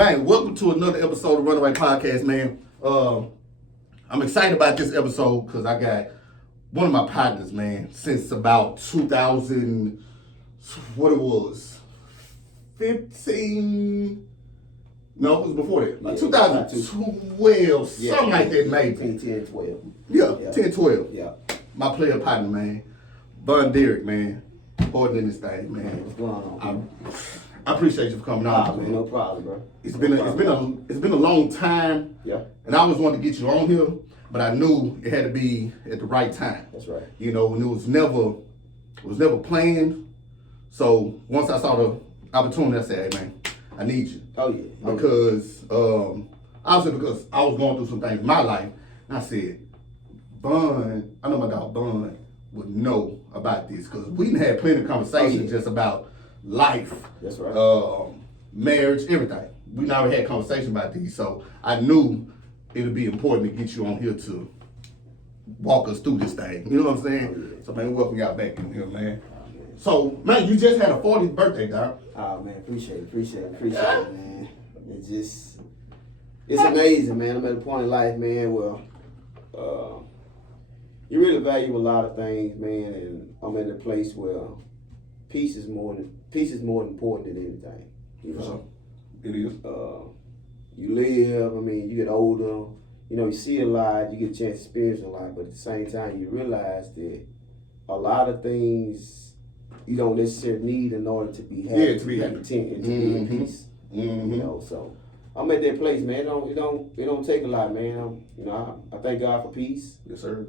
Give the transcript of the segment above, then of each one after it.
Man, welcome to another episode of Runaway Podcast, man. I'm excited about this episode because I got one of my partners, man, since about 2000, what it was, 15, no, it was before that, like 2012, something like that, maybe. 10, 12. Yeah, 10, 12. Yeah. My player partner, man, Vonderick, man, Horton in this thing, man. What's going on? I appreciate you for coming on. Man, no problem, bro. It's been a long time. Yeah. And I always wanted to get you on here, but I knew it had to be at the right time. That's right. You know, and it was never planned. So once I saw the opportunity, I said, "Hey, man, I need you." Oh yeah. Because obviously because I was going through some things in my life, and I said, "Bun, I know my dog Bun would know about this because we done had plenty of conversations just about life." That's right. Marriage, everything. We never had conversation about these, so I knew it would be important to get you on here to walk us through this thing. You know what I'm saying? Oh, yeah. So man, welcome y'all back in here, man. So man, you just had a 40th birthday, dog. Oh man, appreciate it, man. It's amazing, man. I'm at a point in life, man, where you really value a lot of things, man, and I'm at a place where peace is more important than anything. You know? So, it is. You live, I mean, you get older, you know, you see a lot, you get a chance to experience a lot, but at the same time, you realize that a lot of things you don't necessarily need in order to be happy, to be content, and to be in peace. Mm-hmm. You know, so I'm at that place, man. It don't take a lot, man. I thank God for peace. Yes, sir.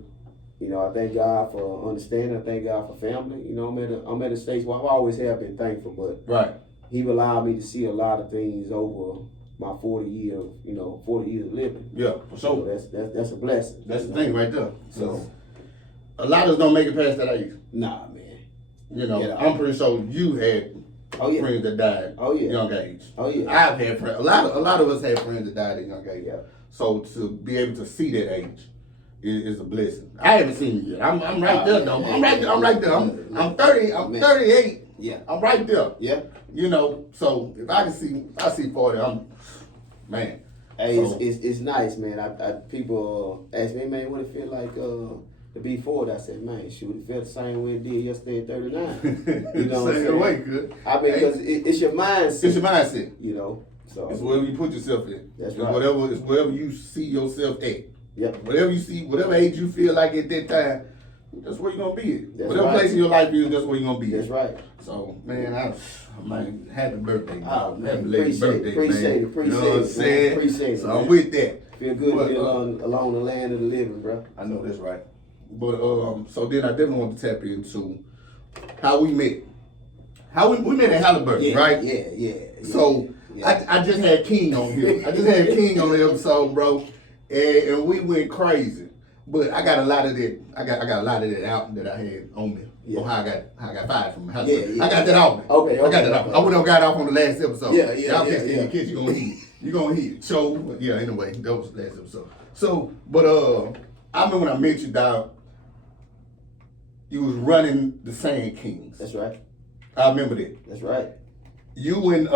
You know, I thank God for understanding. I thank God for family. You know, I'm at a stage where I always have been thankful, but Right. He allowed me to see a lot of things over my 40 years of living. Yeah, for sure. So that's a blessing. That's the thing right there. So a lot of us don't make it past that age. Nah, man. You know, Yeah. I'm pretty sure you had friends that died at young age. Oh yeah. I've had friends. A lot of us had friends that died at young age. Yeah. So to be able to see that age is a blessing. I haven't seen it yet. I'm right there though. I'm right there. I'm 30. I'm 38. Yeah. I'm right there. Yeah. You know, so if I see 40, man. Hey, So, it's nice, man. People ask me, man, what it feel like to be 40? I said, man, shoot, it felt the same way it did yesterday at 39. You know what I'm saying? way, good. I mean, because it's your mindset. It's your mindset. You know, so It's wherever you put yourself in. That's It's right. wherever you see yourself at. Yep. Whatever you see, whatever age you feel like at that time, that's where you're gonna be at. That's Whatever right. place in your life is, that's where you're gonna be That's at. right. So, man, happy birthday, man. Oh, man. Happy belated birthday, Appreciate man. it. You know what I'm saying? Appreciate it, So man. I'm with that. Feel good But, to be along the land of the living, bro. I know that's right. But so then I definitely want to tap into how we met. How we met at Halliburton, right? Yeah. So yeah. I just had King on here. I just had King on the episode, bro, and we went crazy. But I got a lot of that. I got a lot of that out that I had on me. Yeah. Or how I got fired from the house. Yeah. I got that off me. Okay, I got that off. okay. I would have got off on the last episode. Yeah. Y'all catch that in the kids, you gonna hear it. You gonna hear it. So yeah, anyway, that was the last episode. So, but I remember when I met you, dog. You was running the Sand Kings. That's right. I remember that. That's right. You and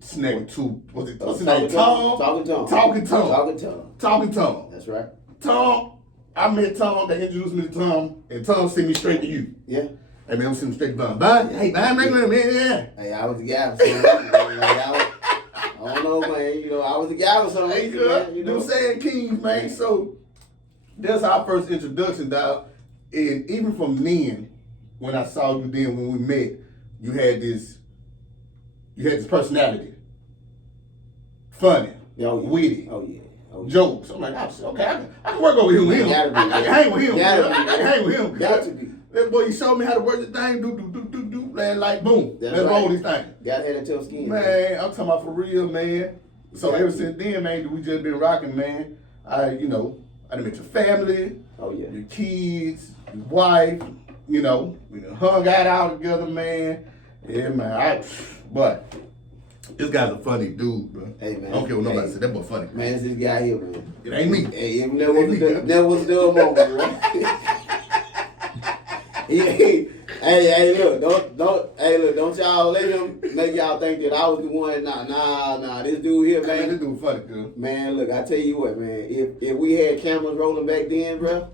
Snake two. What's his name? Talking Tom. That's right. Tom, I met Tom. They introduced me to Tom, and Tom sent me straight to you. Yeah. Hey man, I'm sending straight to Bun. Bun, hey, Bun, regular man, yeah. Hey, I was the guy for something. I don't know, man. You know, I was the guy for something. Hey, good. You know, Them Sand Kings, man. So that's our first introduction, dog. And even from then, when I saw you then, when we met, you had this personality. Funny, witty, jokes. I'm like, okay, I can work over here with him. I can hang with him. I can hang with him. Got to be. That boy, you showed me how to work the thing. Do, man, like boom. That's Let's right. roll this thing. Gotta have that tough skin. Man, I'm talking about for real, man. So ever since then, man, we just been rocking, man. I done met your family. Oh yeah. Your kids, your wife. We done hung out together, man. Yeah, man. But this guy's a funny dude, bro. Hey, man. I don't care what nobody said. That boy funny. Man, it's this guy here, man. It ain't me. Hey, it never was a dull moment, bro. Hey, look, don't. Hey, look, don't y'all let him make y'all think that I was the one. Nah. This dude here, Man, man. this dude funny, cuz. Man, look, I tell you what, man. If we had cameras rolling back then, bro.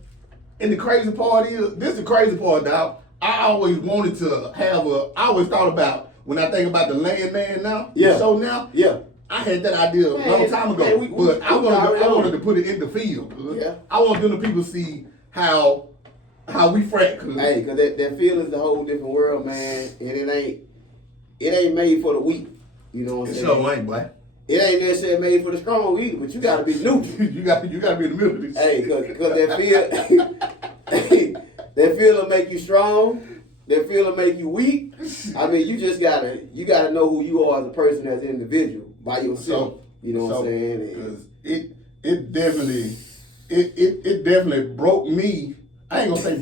And the crazy part is, this is the crazy part, dog. I always wanted to have I always thought about, when I think about the Landman now, the show now, I had that idea a long time ago. But I wanted to put it in the field. Yeah. I want them to people see how we frack. Hey, because that field is a whole different world, man. And it ain't made for the weak. You know what I'm saying? It sure ain't, boy. It ain't necessarily made for the strong either, but you gotta be neutral. you got to be in the middle of this. Hey, cause that field will make you strong. That field will make you weak. I mean, you gotta know who you are as a person, as an individual, by yourself. You know what I'm saying? Because it definitely broke me. I ain't gonna say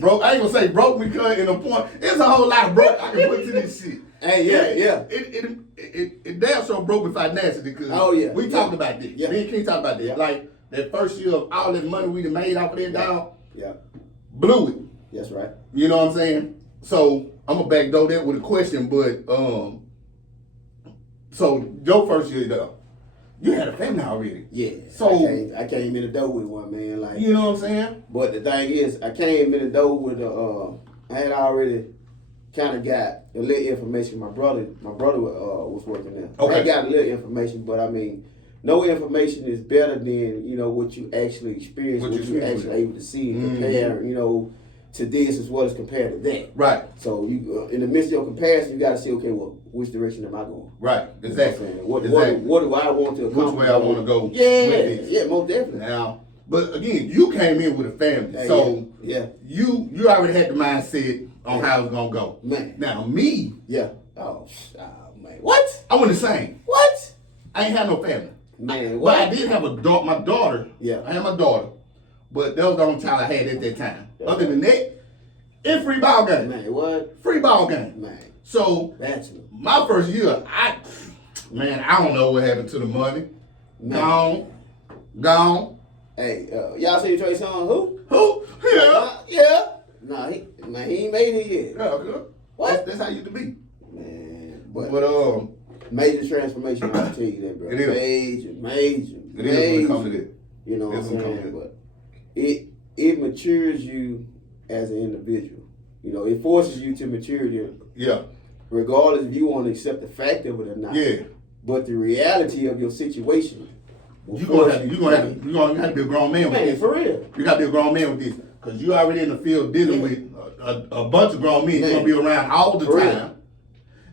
broke me, cause in a point, it's a whole lot of broke I can put to this shit. Hey, yeah. It damn sure broke me financially, because we talked about this. Yeah. Me and King talked about this. Yeah. Like that first year of all that money we done made off of that dog, Yeah. blew it. That's right. You know what I'm saying? So I'm gonna backdoor that with a question, but so your first year though, you had a family already. Yeah. So I came in the door with one, man. Like, you know what I'm saying? But the thing is, I came in the door with I had already kind of got a little information. My brother was working there. Okay. I got a little information, but I mean, no information is better than, you know, what you actually experience, what you actually able to see and compare, you know, to this as well as compared to that. Right. So you in the midst of your comparison, you got to see, okay, well, which direction am I going? Right. Exactly. What do I want to accomplish? Which way I want to go? Yeah, most definitely. Now, but again, you came in with a family, so you already had the mindset on how it's gonna go. Man. Now me, Oh man, what? I went the same. What? I ain't had no family. Man, what? But I did have my daughter. Yeah. I had my daughter, but that was the only child I had at that time. Other than that, it's free ball game. Man, what? Free ball game. Man. So Bachelor. my first year, I don't know what happened to the money. Man. Gone. Hey, y'all see Trey Songz? Who? Yeah. Yeah. Nah, he ain't made it yet. Yeah, good. What? That's how you used to be. Man, But major transformation, I'll tell you that, bro. It is. Major. It is when it comes to that. You know what I'm saying? But it matures you as an individual. You know, it forces you to maturity. Yeah. Regardless if you want to accept the fact of it or not. Yeah. But the reality of your situation. You're gonna have to be a grown man with this. For real. You gotta be a grown man with this. Cause you already in the field dealing with a bunch of grown men. You're gonna be around all the time.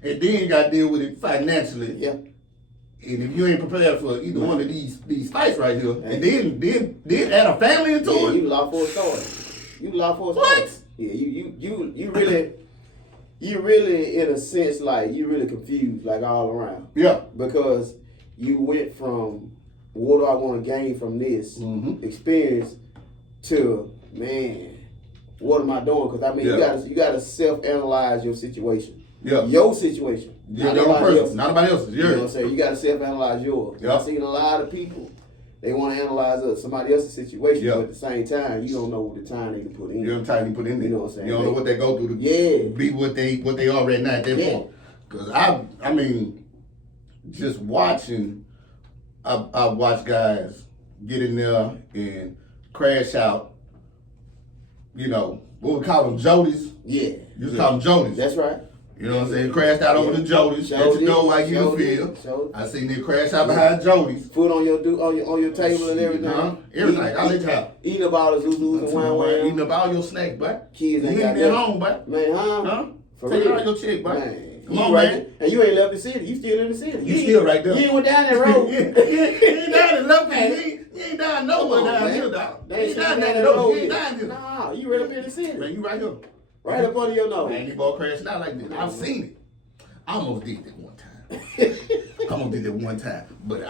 And then you gotta deal with it financially. Yeah. And if you ain't prepared for either one of these fights right here, and then add a family into it. You lost for a start. What? Yeah, you really in a sense like you really confused like all around. Yeah. Because you went from what do I want to gain from this experience to, man, what am I doing? Because I mean you gotta self-analyze your situation. Yeah. Your situation. You're your own person. Not anybody else's. You know what I'm saying? You gotta self-analyze yours. Yeah. I've seen a lot of people, they want to analyze somebody else's situation, but at the same time, you don't know the time they can put in. You don't know the time you put in there. You know what I'm saying? You don't know what they go through to be what they are right now at that point. Because I mean, just watching, I watch guys get in there and crash out. You know, what we call them Jodies. Yeah. You just call them Jodies. That's right. You know what I'm saying? Crashed out over the Jodies. Let you know why you feel. I seen them crash out behind Jodies. Food on your table and everything. Everything. I let y'all. Eating up all the Zuzus and wine. Eating up all your snacks, boy. Kids ain't got at home, boy. Man, huh? Take out your chick, boy. Man. Come on, man. And you ain't left the city. You still in the city. You still right there. You ain't went down that road. You ain't down the left, man. You ain't down nowhere down here, dog. You ain't down that road. You ain't down here. Nah, you right up in the city. Man, you right here. Right up under your nose. Man, these boys crashing out like this. I've seen it. I almost did that one time. But it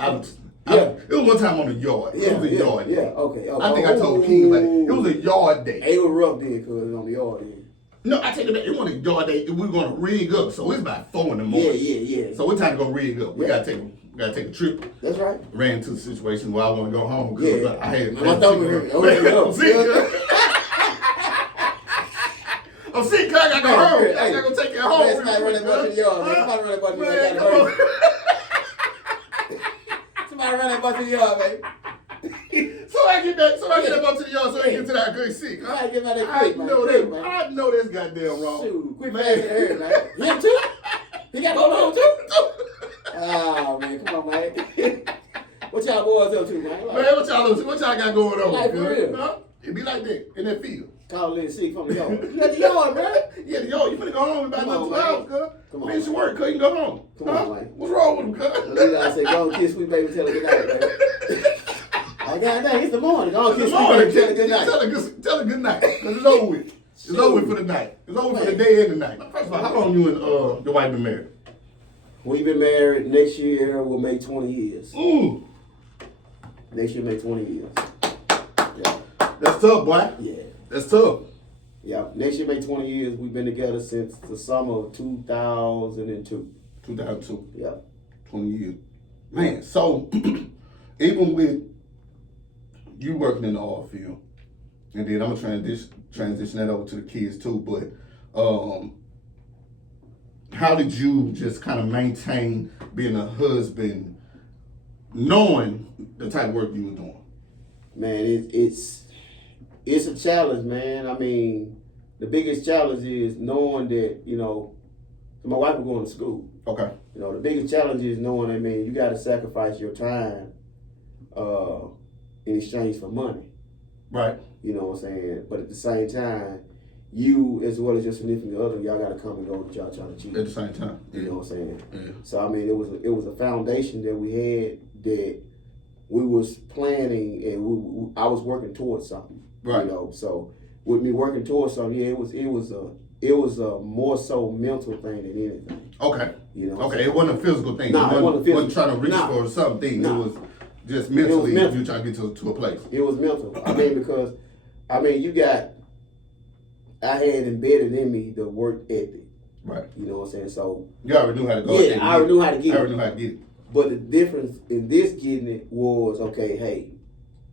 was one time on the yard. It was a yard day. Yeah, okay. I think I told King about it. It was a yard day. It was rough then because it was on the yard then. No, I take it back. It wasn't a yard day. We were going to rig up. So it's about 4 in the morning. Yeah. So it's time to go rig up. We got to take a trip. That's right. Ran into a situation where I want to go home. I had my stomach hurt. I'm sick, cuz I gotta go home. I gotta go take it home. Man, somebody run that bus to the yard, man. Somebody run that bus to the yard. Somebody run that bus to the yard, man. Somebody get that bus to the yard so they get to that good sick. Huh? Get that quick, man. I know that's goddamn wrong. Shoot, quick man. Fast and hurry, man. Him too? He got going on too? Oh, man, come on, man. What y'all boys up to, man? Man, what y'all got going on? Like, for real. Huh? It be like that in that field. Call it sick from the yard. You got the yard, man. Yeah, the yard. You finna go home in about another 2 hours, cuz. Come on, Finish your work, cuz. You can go home. Come on, man. What's wrong with him, cuz? I say, go and kiss sweet baby, tell her good night, man. Oh, God dang, it's the morning. Go and kiss sweet baby, tell her good night. Tell her good night, because it's over with. It's over with for the night. It's over for the day and the night. First of all, how long you and your wife been married? We've been married. Next year, we'll make 20 years. Ooh. Next year, make 20 years. Yeah. That's tough, boy. Yeah. That's tough. Yeah. Next year, make 20 years. We've been together since the summer of 2002. 2002. Yeah. 20 years. Man, so even with you working in the oil field, and then I'm gonna transition that over to the kids too, but how did you just kind of maintain being a husband, knowing the type of work you were doing? Man, it's a challenge, man. I mean, the biggest challenge is knowing that, my wife was going to school. Okay. The biggest challenge is knowing that, man, you got to sacrifice your time in exchange for money. Right. You know what I'm saying? But at the same time, you as well as your significant other, y'all got to come and go what y'all trying to achieve. At the same time. You know what I'm saying? Yeah. So, I mean, it was a foundation that we had that we was planning, and I was working towards something. Right. So with me working towards something, yeah, it was a more so mental thing than anything. Okay. Okay, it wasn't a physical thing. Nah, it wasn't physical. Wasn't trying to reach for something. Nah. It was just mentally mental. you trying to get to a place. It was mental. I mean, because I had embedded in me the work ethic. Right. You know what I'm saying? So you already knew how to go. Yeah, I already knew how to get it. I already knew how to get it. But the difference in this getting it was, okay, hey,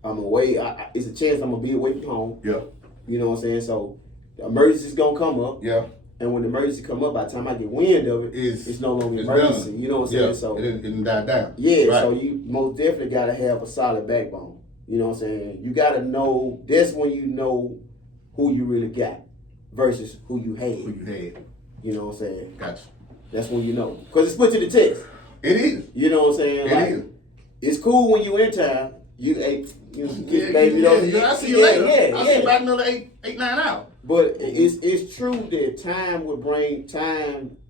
I'm away. It's a chance I'm gonna be away from home. Yeah. You know what I'm saying? So the emergency's gonna come up. Yeah. And when the emergency come up, by the time I get wind of it, it's no longer an emergency. Done. You know what I'm saying? Yeah. So it didn't die down. Yeah. Right. So you most definitely gotta have a solid backbone. You know what I'm saying? You gotta know. That's when you know who you really got versus who you had. Who you had. You know what I'm saying? Gotcha. That's when you know, because it's put to the test. It is. You know what I'm saying? It is. It's cool when you in town. You baby. I see you later. Yeah. I see you about another 8-9 hours. But it's true that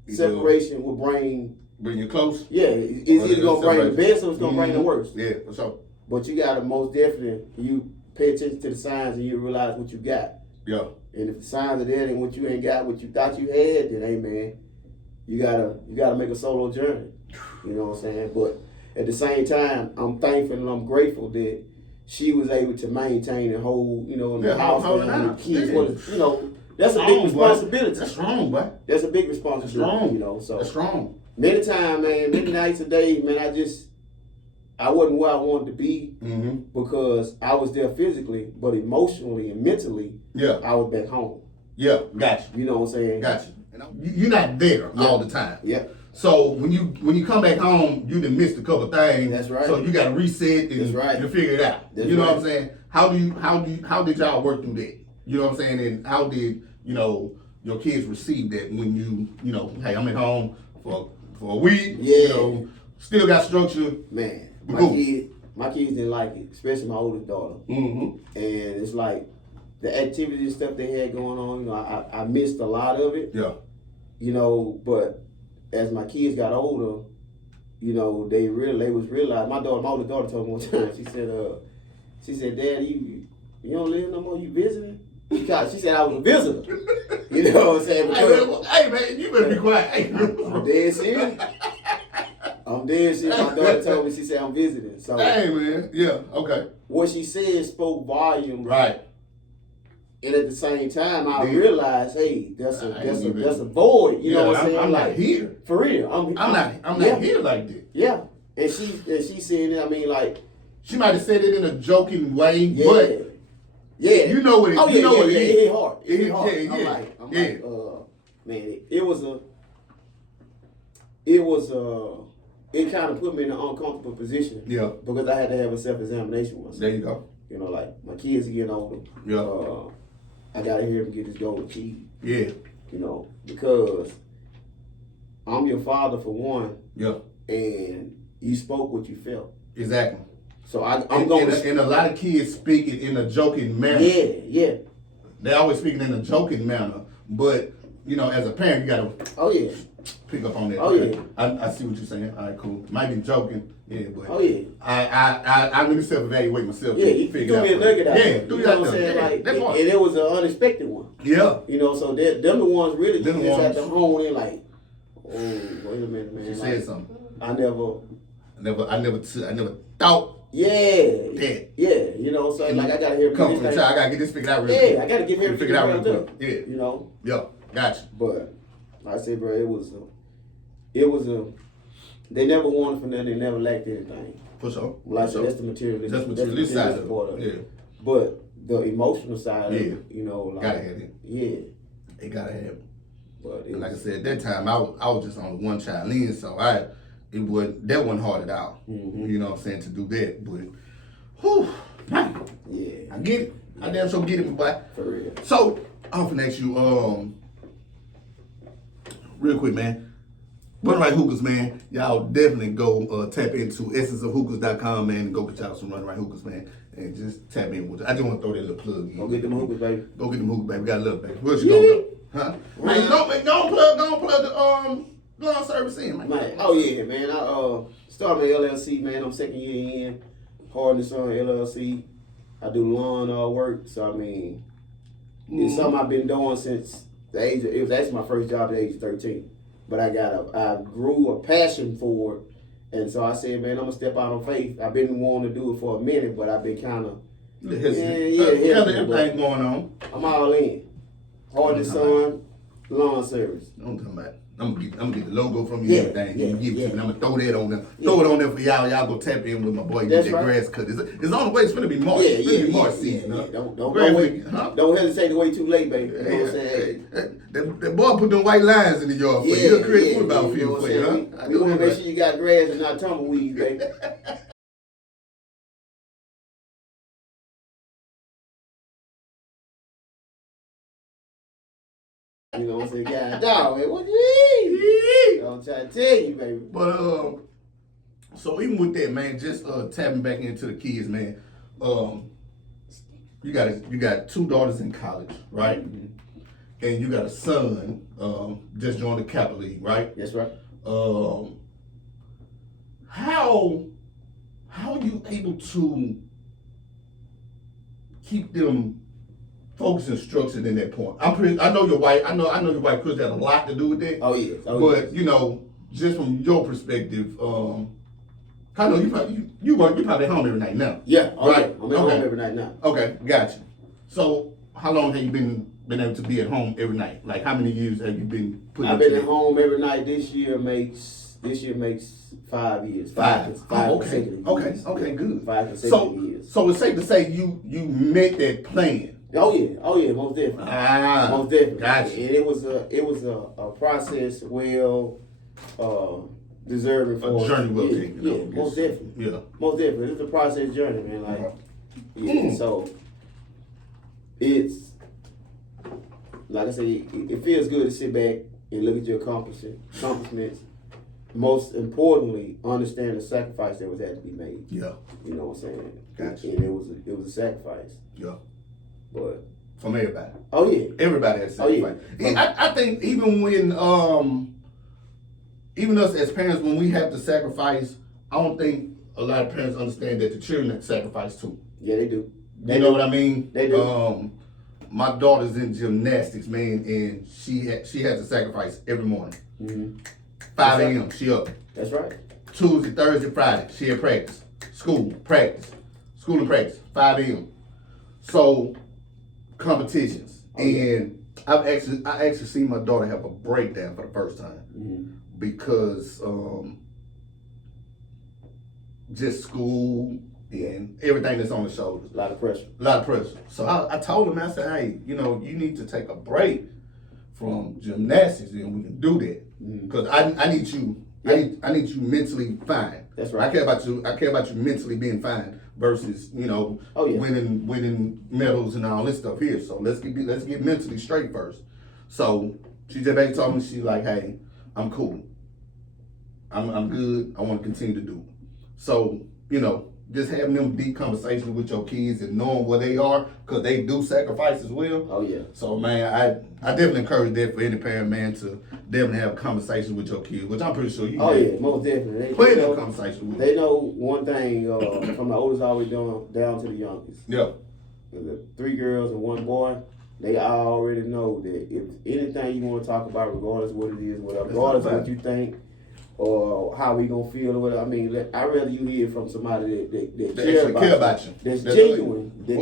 separation will bring you close. Yeah, it's either gonna bring the best or it's gonna bring the worst. Yeah, for sure. But you gotta most definitely you pay attention to the signs and you realize what you got. Yeah. And if the signs are there and what you ain't got, what you thought you had, then hey man, you gotta make a solo journey. You know what I'm saying? But at the same time, I'm thankful and I'm grateful that she was able to maintain and hold, the house and the kids. That's a big responsibility. That's strong, boy. That's a big responsibility. That's strong. So that's strong. Many times, man, many nights a day, man, I wasn't where I wanted to be because I was there physically, but emotionally and mentally, I was back home. Yeah, gotcha. You know what I'm saying? Gotcha. You're not there all the time. Yeah. So when you come back home, you done missed a couple things. That's right. So you got to reset and you figure it out. That's you know right. what I'm saying? How did y'all work through that? You know what I'm saying? And how did your kids receive that when you hey, I'm at home for a week. Yeah. Still got structure. Man, my kids didn't like it, especially my oldest daughter. Mm-hmm. And it's like the activities and stuff they had going on. I missed a lot of it. Yeah. But as my kids got older, they was realizing. My oldest daughter told me one time. She said, "Dad, you don't live no more. You visiting?" Because she said I was a visitor. You know what I'm saying? Hey man, you better be quiet. Hey, I'm dead serious. My daughter told me, she said I'm visiting. So hey man, yeah, okay. What she said spoke volumes. Right. And at the same time, I realized, hey, that's a void. You know what I'm saying? I'm not here. For real. I'm not here like this. Yeah. And she said it, she might have said it in a joking way, but Yeah. You know what it, Oh, you yeah, know yeah, what yeah. it It is. hit hard. It hit hard. Yeah, I'm yeah. like, Yeah. man, it kind of put me in an uncomfortable position. Yeah. Because I had to have a self-examination once. There you go. You know, like, my kids are getting older. Yeah. I got to hear him get his golden key. Yeah. You know, because I'm your father for one. Yeah. And you spoke what you felt. Exactly. So I'm going to... And a lot of kids speak it in a joking manner. Yeah. They always speaking in a joking manner. But, you know, as a parent, you got to... Oh, yeah. Pick up on that. Oh, yeah. I see what you're saying. All right, cool. Might be joking. Yeah, but... Oh, yeah. I really self-evaluate myself. Yeah, you threw me a nugget out. Yeah, threw you know what I'm saying? Yeah, like, that part. and it was an unexpected one. Yeah. You know, so them the ones really Them just had ones. to hone in like, oh, wait a minute, man. She like, said something. I never thought Yeah. that. Yeah, you know, so like I gotta hear Come this from the thing. child. I gotta get this figured out real quick. Yeah, I gotta get here Figure it out real quick. up. Yeah. You know? Yeah. Gotcha. But like I said, bro, it was a they never wanted for nothing, they never lacked anything. For sure. Like I For said, sure. that's the materialistic That's materialistic side of part of it. it. Yeah. But the emotional side Yeah. of it, you know, like Gotta have it. yeah. They gotta have it. But And like I said, at that time I was just on one child lean, so that wasn't hard at all. Mhm. You know what I'm saying, to do that. But whew, man, yeah, I get it. I damn sure get it, my boy. for real. So I'm finna ask you, real quick, man. Run Right Hookahs, man. Y'all definitely go tap into essenceofhookahs.com, man, and go get y'all some Run Right Hookahs, man. And just tap in with it. I just want to throw that little plug in. Go get them hookahs, baby. Go get them hookahs, baby. We got love, baby. Where's she gonna go? Huh? Man, don't plug the lawn service in, man. Man, oh yeah, man. I started my LLC, man. I'm second year in. Horton & Son LLC. I do lawn work, so I mean, it's something I've been doing since it was actually my first job at the age of 13. But I grew a passion for it, and so I said, man, I'm gonna step out on faith. I've been wanting to do it for a minute, but I've been kind of Everything going on. I'm all in. Horton & Son lawn service. Don't tell me about it. I'm gonna get the logo from you and everything. You give it to me, and I'm gonna throw that on there. Throw it on there for y'all. Y'all go tap in with my boy. That's Get that right. grass cut. It's on the way. It's gonna be March. It's gonna be March season. Huh? Don't wait. Huh? Don't hesitate to wait too late, baby. You know what I'm saying? That boy put them white lines in the yard for you. He'll create football you know field what for I'm you, saying? huh? We want to make sure you got grass and not tumbleweeds, baby. You know what I'm saying? God dog, man, what you mean? I'm trying to tell you, baby. But so even with that, man, just tapping back into the kids, man. You got two daughters in college, right? Mm-hmm. And you got a son just joined the Capital League, right? That's right. How are you able to keep them focused and structured in that point? I know your wife. I know your wife Chris had a lot to do with that. Oh yeah. But you know, just from your perspective, I know you probably home every night now. Yeah. Right. I'm at home every night now. Okay, gotcha. So how long have you been able to be at home every night? Like how many years have you been putting? I've been at home every night. This year makes 5 years. Five Okay, consecutive years. good. 5 consecutive years. So it's safe to say you met that plan. Oh yeah, most definitely. Most definitely. Gotcha. And it was a process deserving for A journey well taken. Yeah, most definitely. Yeah. Most definitely. It's a process journey, man. Like so it's like I said, it feels good to sit back and look at your accomplishments. Most importantly, understand the sacrifice that was had to be made. Yeah. You know what I'm saying? Gotcha. And it was a sacrifice. Yeah. But From everybody. oh yeah. Everybody has Oh, yeah. sacrifice. I think even when even us as parents, when we have to sacrifice, I don't think a lot of parents understand that the children have to sacrifice too. Yeah, they do. You know what I mean? They do. My daughter's in gymnastics, man, and she has to sacrifice every morning. Mm-hmm. 5 a.m. She up. That's right. Tuesday, Thursday, Friday, she at practice. School and practice. 5 a.m. So competitions. And I actually seen my daughter have a breakdown for the first time. Mm-hmm. Because just school, and everything that's on the shoulders. A lot of pressure. A lot of pressure. So I told him, I said, hey, you need to take a break from gymnastics, and we can do that. Because I need you. I need you mentally fine. That's right. I care about you mentally being fine versus winning medals and all this stuff here. So let's get mentally straight first. So she just basically told me, she's like, hey, I'm cool. I'm good. I want to continue to do it. So just having them deep conversations with your kids and knowing where they are, because they do sacrifice as well. Oh, yeah. So, man, I definitely encourage that for any parent, man, to definitely have conversations with your kids, which I'm pretty sure you have. Yeah, most definitely. Plenty of conversations with them. They know one thing, from the oldest all the way down to the youngest. Yeah. The 3 girls and 1 boy, they already know that if anything you want to talk about, regardless of what it is, regardless of what you think, or how we gonna feel or whatever. I mean, I'd rather you hear from somebody that care about you. That's genuine. They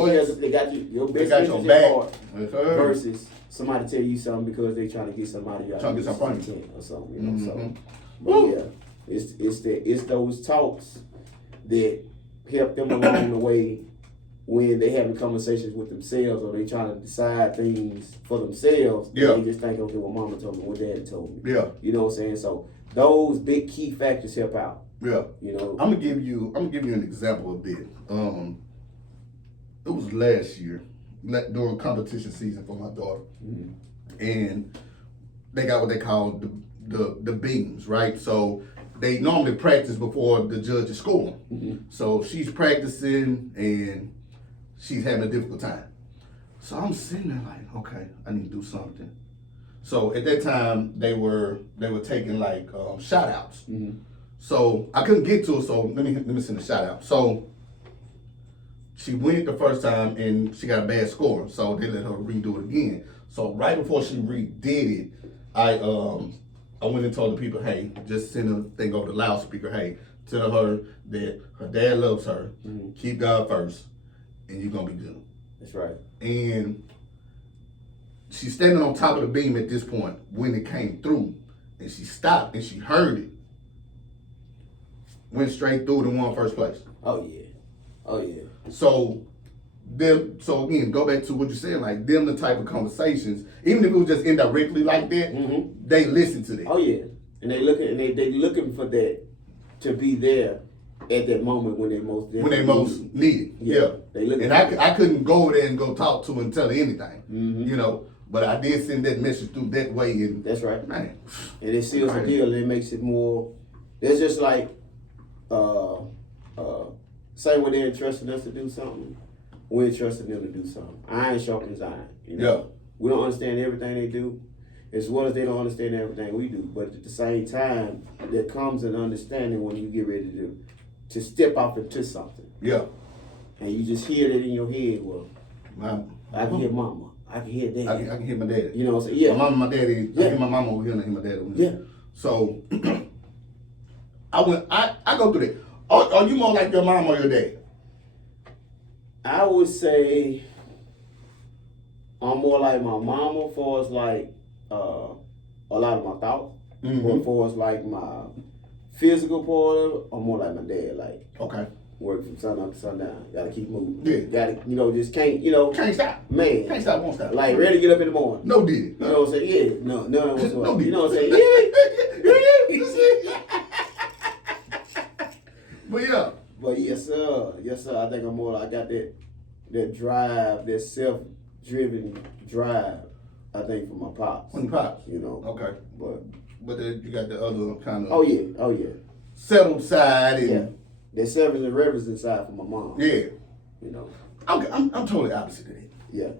got your best interest at heart versus somebody tell you something because they trying to get somebody out trying to get some fun or something. So, but yeah, it's those talks that help them along the way when they having conversations with themselves or they trying to decide things for themselves. Yeah. They just think, okay, what mama told me, what daddy told me. Yeah. You know what I'm saying? So those big key factors help out. Yeah. I'm gonna give you an example of it. It was last year during competition season for my daughter, and they got what they call the beams, right? So they normally practice before the judge is scoring. So she's practicing and she's having a difficult time. So I'm sitting there like, okay, I need to do something. So at that time they were taking like shout outs. So I couldn't get to it, so let me send a shout out. So she went the first time and she got a bad score, so they let her redo it again. So right before she redid it, I went and told the people, hey, just send a thing over the loudspeaker, hey, tell her that her dad loves her, keep God first, and you're gonna be good. That's right. And she's standing on top of the beam at this point when it came through, and she stopped and she heard it. Went straight through and won first place. Oh yeah. So again, go back to what you said, like them the type of conversations, even if it was just indirectly like that, they listen to that. Oh yeah. And they looking for that to be there at that moment when they most need it. Yeah. They look. And I couldn't go there and go talk to her and tell her anything. But I did send that message through that way, and that's right. Man. And it seals the deal, and it makes it more. It's just like same way they're entrusting us to do something, we're entrusting them to do something. Iron sharpens iron. Yeah. We don't understand everything they do, as well as they don't understand everything we do. But at the same time, there comes an understanding when you get ready to step off into something. Yeah. And you just hear that in your head. Well, I can hear mama. I can hear daddy. I can hear my daddy. You know what I'm saying? Yeah. My mama and my daddy. I hear my mama over here and I hear my daddy over here. Yeah. So I go through that. Are you more like your mom or your dad? I would say I'm more like my mama for as like a lot of my thoughts. But for as like my physical part of it, I'm more like my dad. Like, okay, work from sun up to sundown. Gotta keep moving. Yeah. Gotta, just can't, Can't stop. Man. Can't stop, won't stop. Like, ready to get up in the morning. No did it. You know what I'm saying? Yeah. No whatsoever. No did. You know what I'm saying? Yeah. But yes sir. I think I'm more like, I got that drive, that self-driven drive, I think, from my pops. From pops. Okay. But then you got the other kind of Oh yeah. settled side and Yeah. That service and reverence inside from my mom. Yeah. I'm totally opposite of that. Yeah.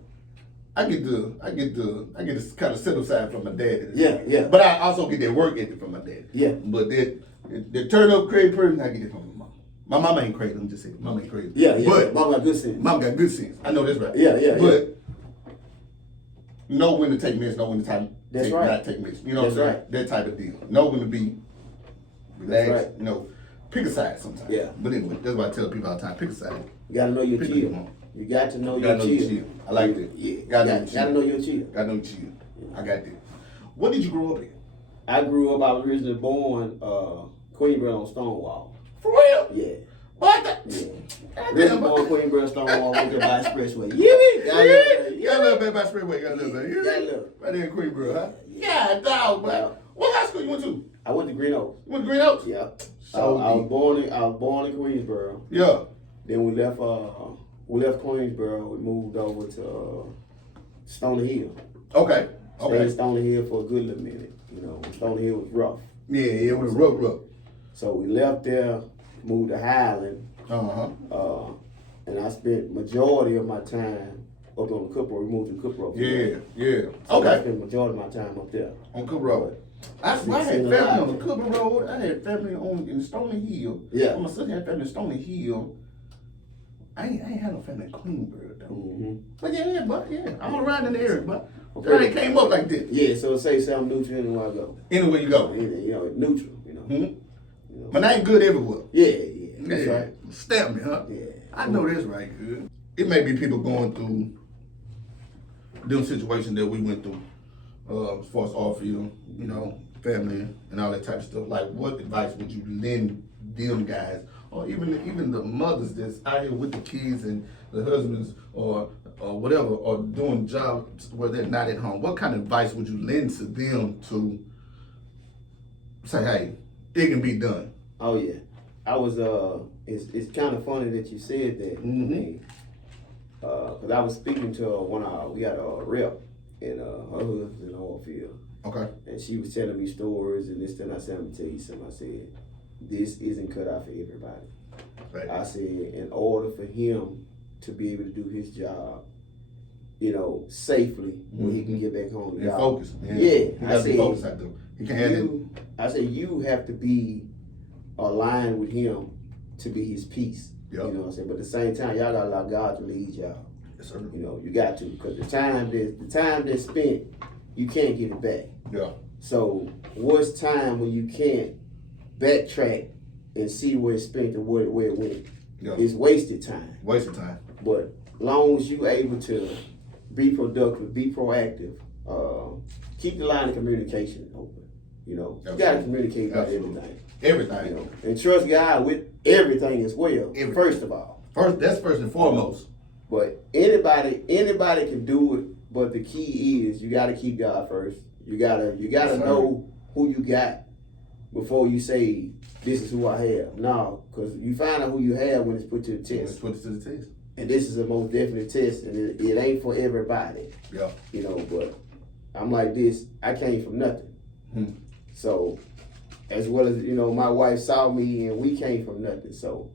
I get this kind of settled side from my dad. Yeah. But I also get that work ethic from my dad. Yeah. But that turn up crazy person, I get it from my mom. My mama ain't crazy. I'm just saying, mama ain't crazy. Yeah. But mom got good sense. Mom got good sense. I know that's right. Yeah. But know when to take minutes, know when to not take minutes. You know what I'm saying? Right. That type of deal. Know when to be relaxed. Right. Pick a side sometimes. Yeah. But anyway, that's what I tell people all the time. Pick a side. You gotta know your Pick chill. You got to know your chill. I like that. Yeah. Gotta know your chill. Gotta know your chill. I got that. What did you grow up in? I grew up, I was originally born Queenborough on Stonewall. For real? Yeah. What the? Yeah. This boy Queensboro Stonewall went by Expressway. You hear me? Got a little bit by Sprayway. Got a little bit. Got a little. Right there in Queensboro, huh? Yeah, dog, man. What high school you went to? I went to Green Oaks. You went to Green Oaks? Yeah. So I was born in Queensboro. Yeah. Then we left Queensboro. We moved over to Stony Hill. Okay. Stayed in Stony Hill for a good little minute. You know, Stony Hill was rough. Yeah, it was rough. So we left there, moved to Highland. And I spent majority of my time up on the Cook Road. We moved to Cook Road. Yeah. So I spent majority of my time up there. On Cook Road. I had family on the Cook Road. I had family in Stony Hill. Yeah. My sister had family in Stony Hill. I ain't had no family in Queensboro though. Mm-hmm. But yeah, I'm around in the area, but Okay. it came up like this. Yeah, so say something neutral anywhere I go. Anywhere you go. You know, neutral, you know. Mm-hmm. You know. But I ain't good everywhere. Yeah, that's right. Stamp me, huh? Yeah. I know that's right, good. It may be people going through them situations that we went through, as far as Oilfield, you know, family and all that type of stuff. Like, what advice would you lend them guys, or even the mothers that's out here with the kids and the husbands, or whatever, or doing jobs where they're not at home? What kind of advice would you lend to them to say, hey, it can be done? Oh yeah, I was. It's kind of funny that you said that. Mm-hmm. Cause I was speaking to we got a rep, and her husband's in the Oilfield. Okay. And she was telling me stories, and this. Then I said, "Let me tell you something." I said, "This isn't cut out for everybody." Right. I said, in order for him to be able to do his job, you know, safely when he can get back home. And focus. Yeah. He gotta be focused out there. He can't have it. I said, you have to be aligned with him to be his peace. Yep. You know what I'm saying? But at the same time, y'all gotta allow God to lead y'all. Yes, sir. You know, you got to, because the time that's spent, you can't get it back. Yeah. So what's time when you can't backtrack and see where it's spent and where it went? Yeah. It's wasted time. Wasted time. But long as you able to be productive, be proactive, keep the line of communication open. You know, you gotta communicate about everything. Everything. You know, and trust God with everything as well. Everything. First of all. That's first and foremost. But anybody can do it. But the key is you gotta keep God first. You gotta know who you got before you say this is who I have. No, because you find out who you have when it's put to the test. Let's put it to the test. And this is a most definite test, and it ain't for everybody. Yeah. You know, but I'm like this. I came from nothing. So, as well as, you know, my wife saw me and we came from nothing. So,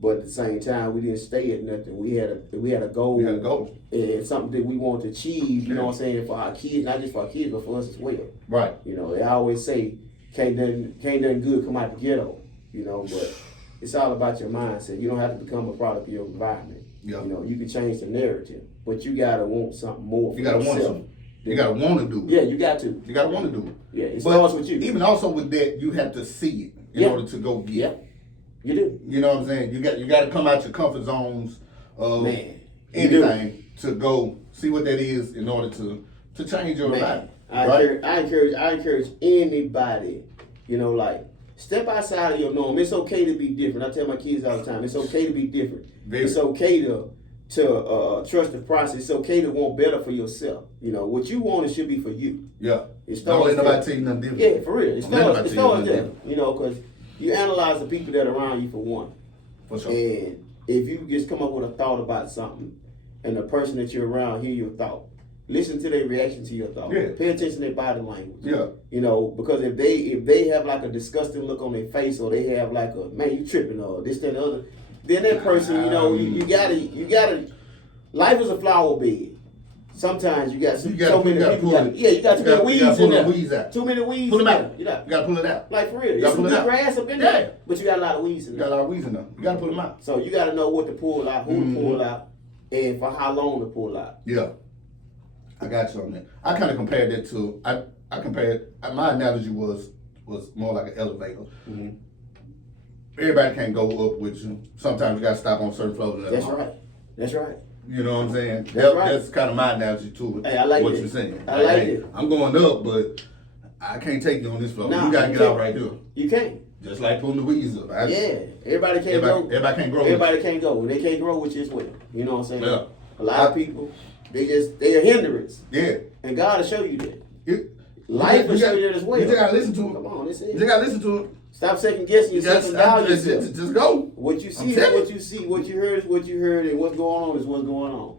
but at the same time, we didn't stay at nothing. We had a goal. We had a goal. And something that we wanted to achieve, you know what I'm saying, for our kids, not just for our kids, but for us as well. Right. You know, they always say, can't nothing good come out the ghetto, you know, but it's all about your mindset. You don't have to become a product of your environment. Yeah. You know, you can change the narrative, but you gotta want something more for You gotta yourself. want something. You gotta want to do it. Yeah, you got to. You gotta want to do it. Yeah, it But starts with you. Even also with that, you have to see it in order to go get it. You do. You know what I'm saying? You got to come out your comfort zones of anything to go see what that is in order to change your life. I encourage anybody, you know, like, step outside of your norm. It's okay to be different. I tell my kids all the time, it's okay to be different. It's okay to trust the process. It's okay to want better for yourself. You know, what you want, it should be for you. Yeah. Don't let nobody tell you nothing different. Yeah, for real. It starts there. You know, because you analyze the people that are around you for one. For sure. And if you just come up with a thought about something, and the person that you're around hear your thought, listen to their reaction to your thought. Yeah. Pay attention to their body language. Yeah. You know, because if they have like a disgusting look on their face, or they have like a, man, you tripping, or this, that, and the other, then that person, you know, you gotta. Life is a flower bed. Sometimes you got so many people. You got too many weeds in there. Too many weeds. Pull them in out. there. You gotta pull it out. Like, for real, You there's some gotta pull it good out. grass up in there, but you got a lot of weeds in You there. got a lot of weeds in there. You gotta pull them out. So you got to know what to pull out, who to pull out, and for how long to pull out. Yeah. I got you on that. I kind of compared that to, my analogy was more like an elevator. Mm-hmm. Everybody can't go up with you. Sometimes you got to stop on certain floors. That's right. You know what I'm saying? That's right. That's kind of my analogy to it. Hey, I like what it. you're saying. I like it. I'm going up, but I can't take you on this floor. Nah, you got to get out right here. You can't. Just like pulling the weeds up. Everybody can't grow. Everybody can't grow. Everybody can't go. They can't grow with you as well. You know what I'm saying? Yeah. A lot of people, they're a hindrance. Yeah. And God will show you that. Life will show you that as well. You just gotta listen to it. Come on, that's it. You just gotta listen to it. Stop second guessing yourself and doubt yourself. Just go. What you see is what you see. What you heard is what you heard, and what's going on is what's going on.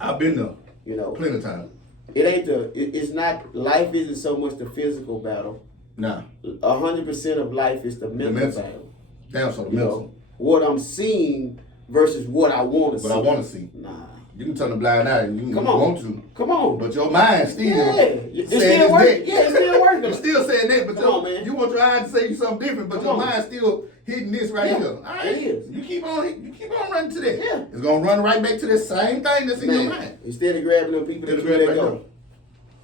I've been there. You know, plenty of times. It's not. Life isn't so much the physical battle. Nah. 100% of life is the mental battle. Damn, so the mental. What I'm seeing versus what I want to see. What I want to see. Nah. You can turn the blind eye and you want to. Come on. But your mind still it's still working. Yeah, it's still working. You're still saying that, but you want your eyes to say you something different, but your mind still hitting this right here. All right? It is. You keep on running to that. Yeah. It's gonna run right back to the same thing that's in your mind. Instead of grabbing them people that you let go.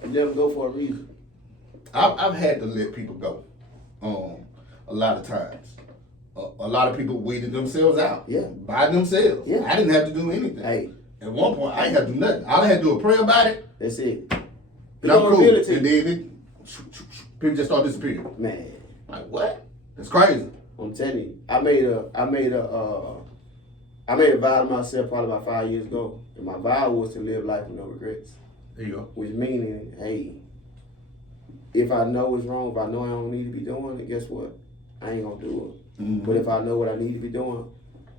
You let them go for a reason. I've had to let people go. A lot of times. A lot of people weeded themselves out. Yeah. By themselves. Yeah. I didn't have to do anything. Hey. At one point, I ain't had to do nothing. All I had to do a prayer about it. That's it. And I'm cool. And then people just start disappearing. Man. Like, what? That's crazy. I'm telling you. I made a vow to myself probably about 5 years ago. And my vow was to live life with no regrets. There you go. Which meaning, hey, if I know it's wrong, if I know I don't need to be doing it, guess what? I ain't gonna do it. Mm-hmm. But if I know what I need to be doing,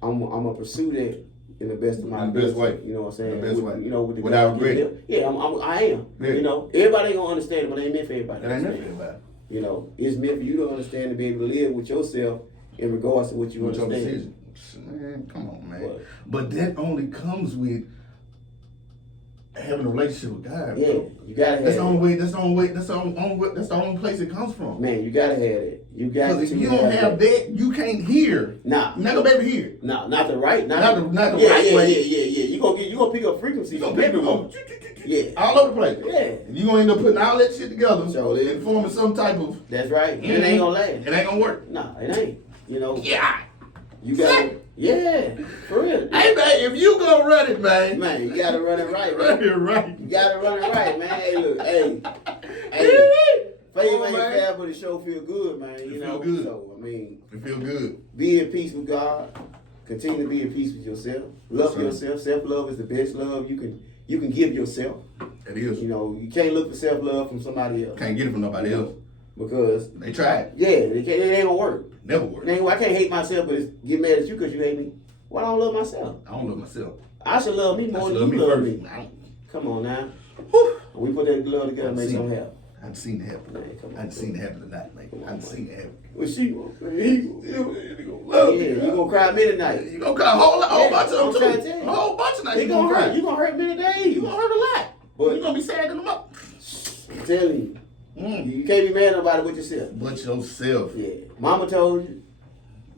I'm gonna pursue that in the best of my best way. You know what I'm saying? The best way. You know, with the without regret. Yeah, I am. Yeah. You know, everybody ain't gonna understand it, but it ain't meant for everybody. It ain't meant for everybody. You know, it's meant for you to understand and be able to live with yourself in regards to what you understand. Your decision. Man, come on, man. But that only comes with having a relationship with God. Yeah, bro. You gotta have that's the only way. That's the only place it comes from. Man, you gotta have it. You got to. Because if you don't have that, you can't hear. Nah, you're not gonna be able to hear. Nah, not the right. Not the right way. Yeah. You gonna pick up frequency. You gonna pick it up. Yeah, all over the place. Yeah, and you gonna end up putting all that shit together and forming some type of. That's right. And it ain't gonna last. It ain't gonna work. Nah, it ain't. You know. Yeah. You gotta. Yeah, for real. Hey man, if you gonna run it, man, you gotta run it right, man. Run it right. You gotta run it right, man. Hey, look, hey. Faith ain't bad, but it sure feel good, man. You know, feel good. So I mean, it feel good. Be at peace with God. Continue to be at peace with yourself. Love yourself. Self-love is the best love you can give yourself. It is. You know, you can't look for self-love from somebody else. Can't get it from nobody else. Because they tried. Yeah, it ain't gonna work. Never work. I can't hate myself, but get mad at you because you hate me. Why don't I love myself? I don't love myself. I should love me more than you love me. Come on now. We put that love together and make something happen. I done seen it happen. I done seen it happen tonight, man. I done seen it happen. Well, he gonna love me. You gonna cry me tonight. You gonna cry a whole bunch of them too. A whole bunch of nights. You gonna hurt. You gonna hurt me today. You gonna hurt a lot. But you gonna be sagging them up. I'm telling you. You can't be mad at nobody but yourself. But yourself. Yeah. Mama told you.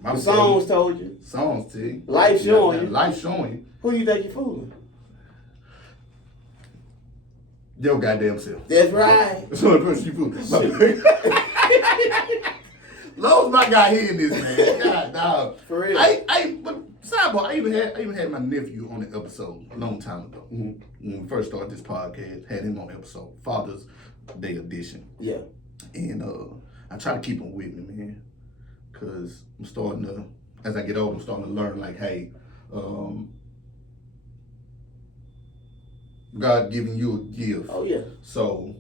The songs told you. Songs tell you. Life showing you. Life showing you. Who you think you fooling? Your goddamn self. That's right. That's the only person you fooling. Low's my guy hearing this, man. God, dog. For real. But sidebar, I even had my nephew on the episode a long time ago. Mm-hmm. When we first started this podcast, had him on the episode, Father's Day edition. Yeah. And I try to keep him with me, man. Because I'm starting to, as I get older, I'm starting to learn, like, hey, God giving you a gift. Oh, yeah. So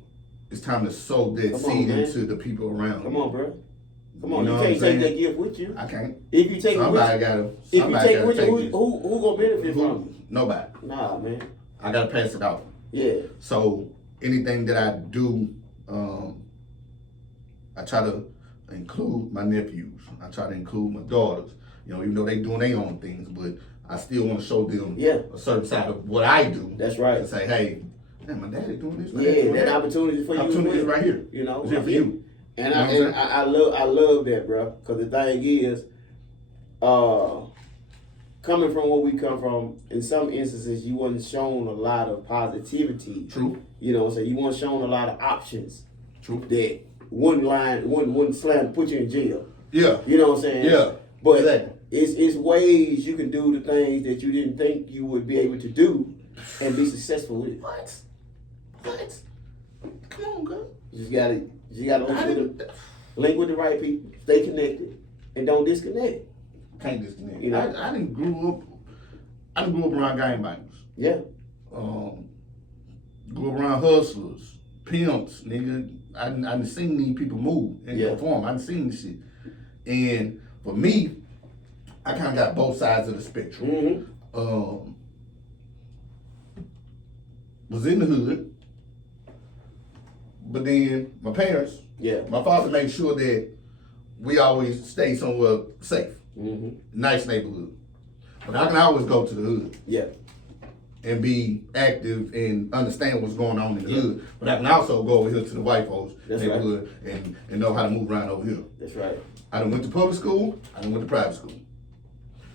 it's time to sow that seed into the people around. Come on, bro. Come on, you can't take that gift with you. I can't. If you take it with you, who gonna benefit from it? Nobody. Nah, man. I gotta pass it out. Yeah. So anything that I do, I try to include my nephews. I try to include my daughters. You know, even though they doing their own things, but I still want to show them a certain side of what I do. That's right. To say, hey, man, my daddy doing this. Yeah, that opportunity for you. Opportunity is right here. You know, it's here for you. And I love that, bro. Because the thing is, coming from where we come from, in some instances, you wasn't shown a lot of positivity. True. You know, so you weren't shown a lot of options. True. That wouldn't slam put you in jail. Yeah. You know what I'm saying? Yeah. But exactly. It's ways you can do the things that you didn't think you would be able to do and be successful with it. What? Come on, girl. You just gotta link with the right people. Stay connected. And don't disconnect. Can't disconnect. You know? I didn't grew up around gangbangers. Yeah. Grew up around hustlers, pimps, nigga. I done seen these people move and perform. I done seen this shit. And for me, I kind of got both sides of the spectrum. Was in the hood, but then my parents, my father made sure that we always stay somewhere safe, nice neighborhood. But I can always go to the hood. Yeah. And be active and understand what's going on in the hood. But I can also go over here to the white folks neighborhood and know how to move around over here. That's right. I done went to public school, I done went to private school.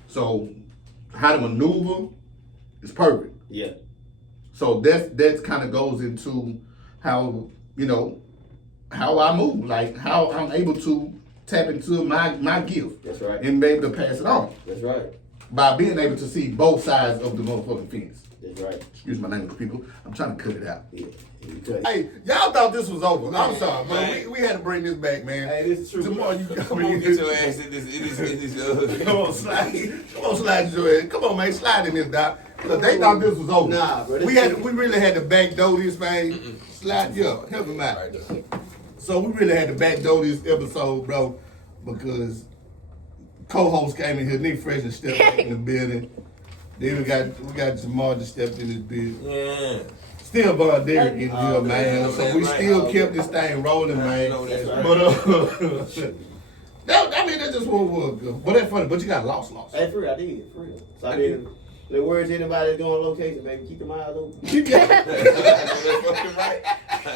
So how to maneuver is perfect. Yeah. So that's kind of goes into how, how I move, like how I'm able to tap into my gift. That's right. And be able to pass it on. That's right. By being able to see both sides of the motherfucking fence. That's right. Excuse my language, people. I'm trying to cut it out. Yeah. Hey, y'all thought this was over. I'm sorry, but we had to bring this back, man. Hey, this is true. Tomorrow you Come on, get your ass in this. Come on, slide your ass. Come on, man, slide in this, doc. Look, they thought this was over. Nah, bro. We really had to backdoor this, man. Slide, help him out. So we really had to backdoor this episode, bro, because co-host came in here, Nick Fresh and stepped back in the building. Then we got Jamal just stepped in this building. Yeah. Still Vonderick in here, man. So we still kept this thing rolling, man. But that's just what it was. But that's funny. But you got lost. Hey, for real, I did. For real. So I mean, the words anybody that's going on location, baby, keep them eyes open. Keep your I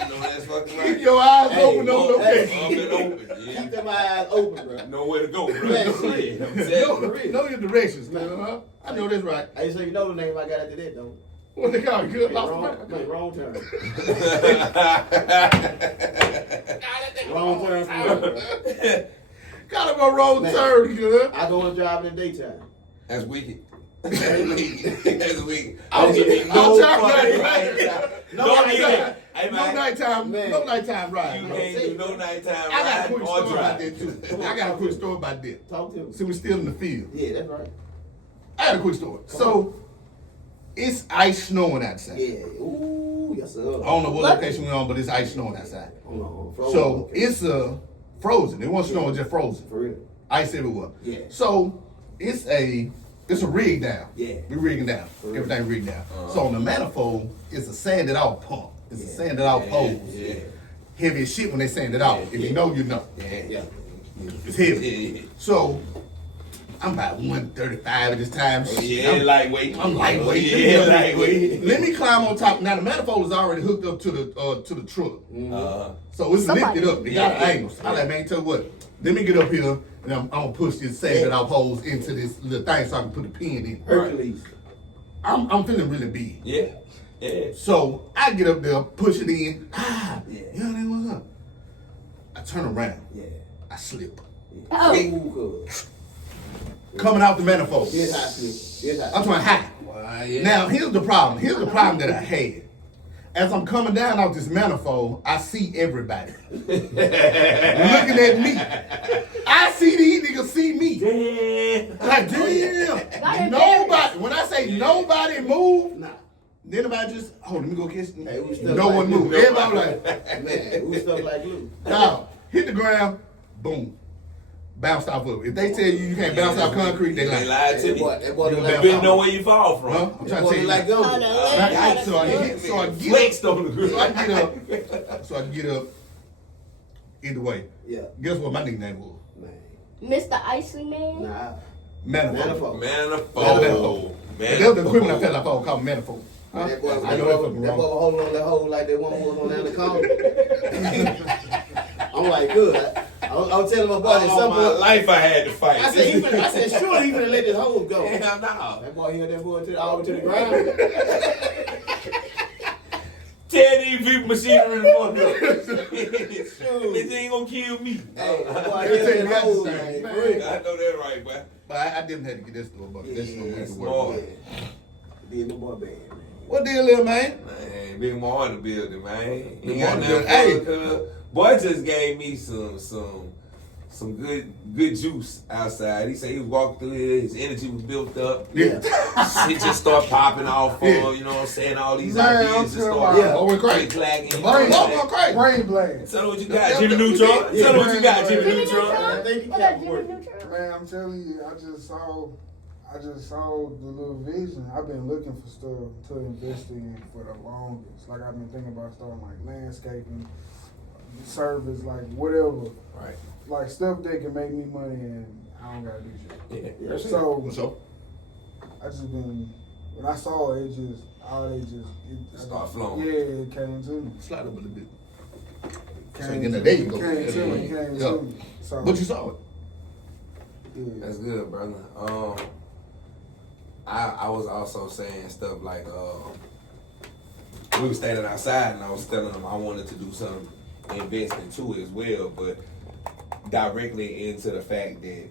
know that's fucking right. Keep your eyes open on location. Open. Keep them eyes open, bro. Know where to go, bro. Yeah, for real. Know your directions, man. Huh? I know that's right. Hey, so you know the name I got after that, though. What they call it? Good lost. Wrong turn. Wrong turn from work, bro. Got him a wrong turn, good. I go and drive in the daytime. That's wicked. That's wicked. I'm No nighttime. No nighttime ride. You can't do no nighttime I got a ride quick or story about drive. that too. I got a quick story about that. Talk to me. See, we're still in the field. Yeah, that's right. I got a quick story. So, it's ice snowing outside. Yeah. Ooh, yes, sir. I don't know what location we're on, but it's ice snowing outside. Hold on. So, it's frozen. It wasn't snowing, just frozen. For real. Ice everywhere. Yeah. So, it's a rig down. Yeah. We rigging down. Everything rigged down. So, on the manifold, it's a sanded out pump. It's a sanded out hose. Yeah. Heavy as shit when they sand it out. If you know, you know. Yeah. It's heavy. So, I'm about 135 at this time. Yeah, lightweight. I'm lightweight. Yeah, lightweight. Let me climb on top. Now the manifold is already hooked up to the truck, so it's lifted up. It got angles. I like, man, tell you what. Let me get up here and I'm gonna push this sanded out hose into this little thing so I can put the pin in. Hercules. I'm feeling really big. Yeah. Yeah. So I get up there, push it in. Yeah. What's up? I turn around. Yeah. I slip. Oh. Coming out the manifold. Here's how I slip. I'm trying high. Wow, yeah. Now, here's the problem. Here's the problem that I had. As I'm coming down off this manifold, I see everybody looking at me. I see these niggas see me. Damn. Like, damn. Nobody, when I say nobody move, Nah. then nobody just, let me go kiss. Hey, we stuck No like one glue. move. Everybody like, Man, we stuck like glue. nah, hit the ground, boom. Bounced off of it. If they tell you can't bounce off concrete, they They like, lied to That me. boy You like depending on where you fall from. huh? I'm trying to boy tell you. like Like, gum. so I get Flexed on the So ground. I get up. Either way. Yeah. Guess what my nickname was? Man. Mr. Icy Man? Nah. Manifold. Manifold. That was the equipment I felt like I was called manifold. Huh? That boy I know that's fucking that boy wrong. was holding on that hole like that one was on the anaconda. I'm like, good. I was telling my boy that All some my boy. life I had to fight. I said, sure, he finna let this hole go. Hell no. That boy held that boy all the way to the ground. Tell these people machinery fucked up. This ain't gonna kill me. Hey, that boy They held say that hole, that's the man. same. For real. I know that right, boy. But I didn't have to get this store, but this is no way to smart. work. Did my boy bad, man. What deal is, man? Man, Big Mar in the building, man. Big He got Mar in the nothing building. for it, cuz. Boy just gave me some some good juice outside. He said he was walking through here, his energy was built up. Yeah. Shit just start popping off for him, you know what I'm saying? All these ideas just start we're crazy. clacking. Brain blast. Tell me what you got, Jimmy Neutron. Tell me what you got, Jimmy Neutron. Man, I'm telling you, I just saw the little vision. I've been looking for stuff to invest in for the longest. Like I've been thinking about starting like landscaping, service, like whatever. Right. Like stuff that can make me money and I don't gotta do shit. Yeah. So I just been when I saw it, it start flowing. Yeah, it came to me. Slide up a little bit. Came there you go. Came to me. So, but you saw it. Yeah. That's good, brother. I was also saying stuff like we were standing outside and I was telling them I wanted to do some investing too as well, but directly into the fact that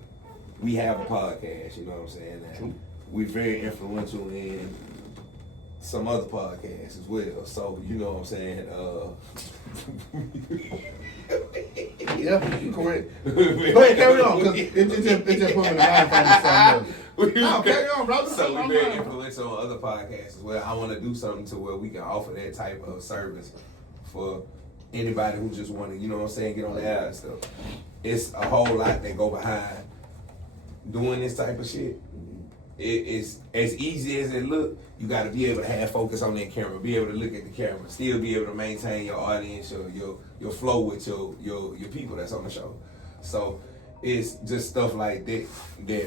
we have a podcast, you know what I'm saying? And we're very influential in some other podcasts as well. So, you know what I'm saying? Yeah, you correct. Go ahead, carry on, because it just put me in the mind finding something else. No, carry on, brother. So we're very influential on other podcasts as well. I want to do something to where we can offer that type of service for anybody who just want to, you know what I'm saying, get on the air and stuff. It's a whole lot that go behind doing this type of shit. It's as easy as it look. You got to be able to have focus on that camera, be able to look at the camera, still be able to maintain your audience, your flow with your people that's on the show. So it's just stuff like that Yeah,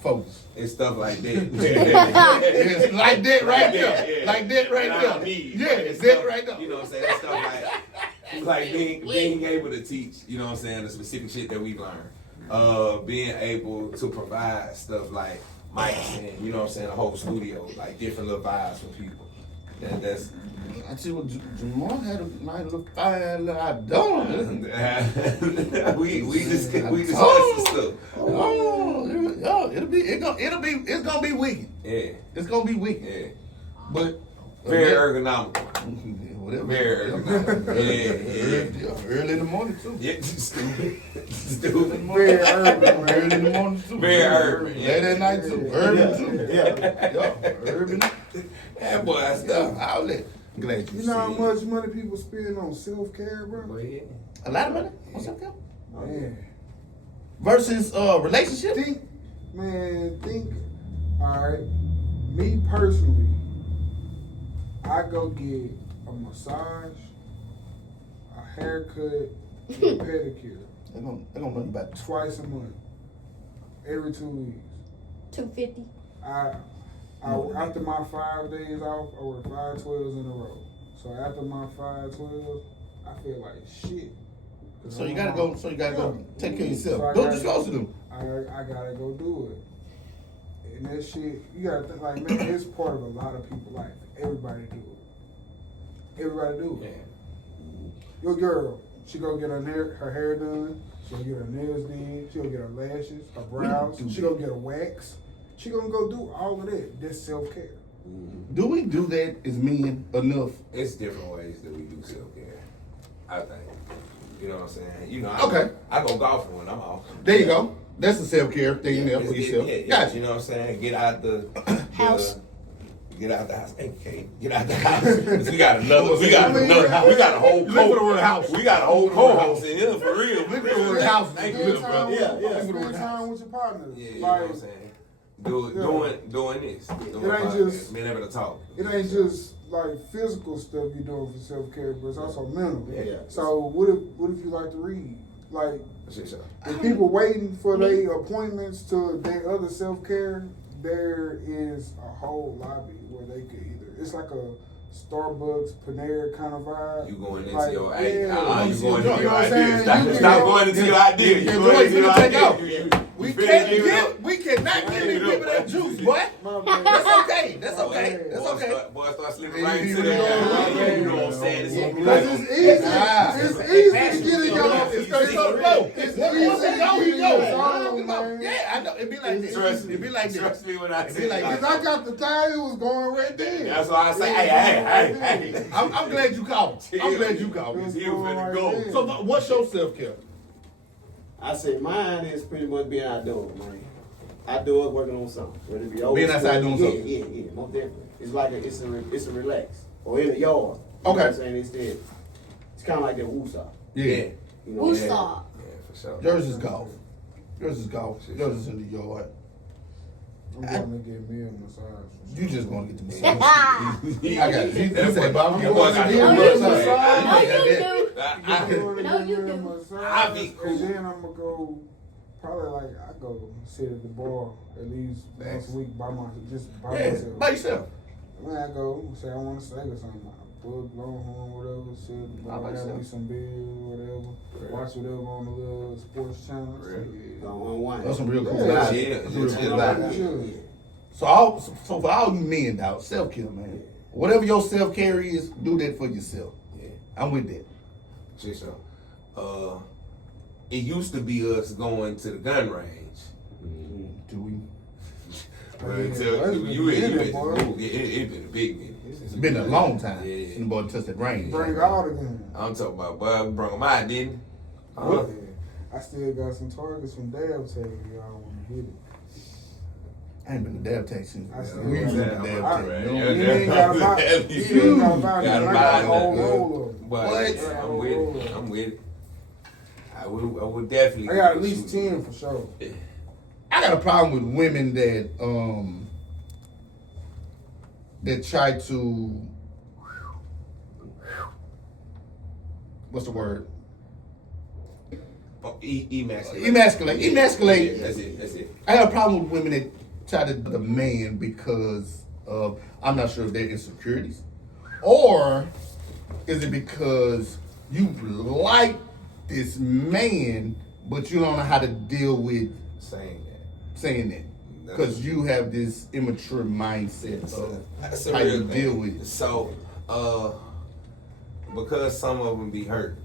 focus. it's stuff like that. It's like that right there. Yeah. Like that right there. Yeah, it's that right there. You know what I'm saying? That stuff like being able to teach, you know what I'm saying, the specific shit that we learned. Being able to provide stuff like mics and, you know what I'm saying, a whole studio, like different little vibes for people. That's I see what Jamal had a nice little fine little idea. we discussed some stuff. It's gonna be wicked. Yeah. It's gonna be wicked. Yeah. But Very ergonomical. whatever. Very ergonomical. Yeah. Early in the morning too. Yeah, stupid. Very urban. Early in the morning too. Very urban. Late at night too. Urban too. Yeah. Urban. That boy stuff. Outlet. Glad you You know how see it. much money people spend on self-care, bro? Go ahead. A lot of money? What's up, Cal? Man. Versus relationship? Think, all right, me personally, I go get a massage, a haircut, and a pedicure They're gonna know you about it. twice a month, every 2 weeks. $250. After my 5 days off, I work 5 12s in a row. So after my 5 12s, I feel like shit. So you gotta go take care of yourself. So I Do what gotta you're supposed to do. I gotta go do it. And that shit, you gotta think like, man, it's part of a lot of people's life. Everybody do it. Everybody do it. Yeah. Your girl, she go get her hair done. She'll get her nails done. She'll get her lashes, her brows. She gonna get a wax. She gonna go do all of that. That's self-care. Do we do that as men enough? It's different ways that we do self-care, I think. You know what I'm saying? You know, Okay. I go golfing when I'm off. There you go. That's a self-care thing there for yourself. Gotcha. You know what I'm saying? Get out the House. Get out the house. Okay. Get out the house. We got a whole house. We got a whole co-house in here for real. Look at the word house. Thank Spend you, time brother. with, spend time with your partner. Yeah, you know what I'm saying? Doing this. Being able to talk. It ain't just like physical stuff you're doing for self-care, but it's also mental. Yeah. So what if you like to read? Like, Shit, so. if people waiting for their appointments to their other self-care, there is a whole lobby where they could it's like a Starbucks, Panera kind of vibe. You going into Like, your yeah. idea. You going You into know your what I'm idea. saying? Stop going into your idea. You going into your idea. We cannot give these people that juice, boy. That's okay. That's okay. That's okay. Boy, start slipping right into that. You know what I'm saying? It's gonna be Because like, it's easy to get in your It's straight up flow. It's Once easy it go, to he get go. in your zone, Yeah, I know. It be like this. It be like this. Trust me when I It say be like that. Because I got the time, it was going right there. That's why I say, hey, Hey. I'm glad you called. I'm glad you called. Let's He go was finna right go. there. So what's your self-care? I said mine is pretty much being outdoors, man. Outdoors working on something. Whether it be Being outside doing something. Yeah, most definitely. It's like it's a relax. Or in the yard. You know Okay. what I'm saying? It's kind of like that woosah. Yeah. You know, Woosah. Yeah, for sure. Yours is golf. Yours is golf. Yours is in the yard. I'm going to get me a massage. You just gonna get the massage. Ah. I got you. That You said, boy- but I'm that going boy to got get the a massage. massage. No, you do. No, you do. I be cool. And then I'm gonna go. Probably like I go sit at the bar at least once a week by myself. Yeah, by yourself. When I go, say I want to steak or something, I put Longhorn, whatever, sit at the By bar, have myself. me some beer, whatever, watch whatever on the little sports channel. on wine. That's some real cool Yeah. vibes. Yeah, That's some real yeah, cool yeah. vibes. So for all you men, dog, self-care, man. Whatever your self-care is, do that for yourself. Yeah. I'm with that. Shit, so, it used to be us going to the gun range. Do we? Well, Yeah, until that's you been been minute, boy. it been a big minute. It's been a long time Yeah. since the boy touched that range. Bring all the guns. I'm talking about, boy, we brought them out, didn't Yeah. I still got some targets from Dab Tag. Y'all want to hit it? I ain't been to Dab Tech since I still we was in the got Dab that. Tech. Right. You know? Yeah, You ain't got about. You ain't got about. Gotta I buy got a whole that, roll of them. But What? I'm with it. I'm with it. I would definitely. I got at least 10 for sure. I got a problem with women that try to, what's the word? Emasculate. Emasculate. That's it. I got a problem with women that try to demand because of, I'm not sure if they're insecurities, or is it because you like this man, but you don't know how to deal with saying that? Because you have this immature mindset of That's a how real you thing. deal with it. So, because some of them be hurt,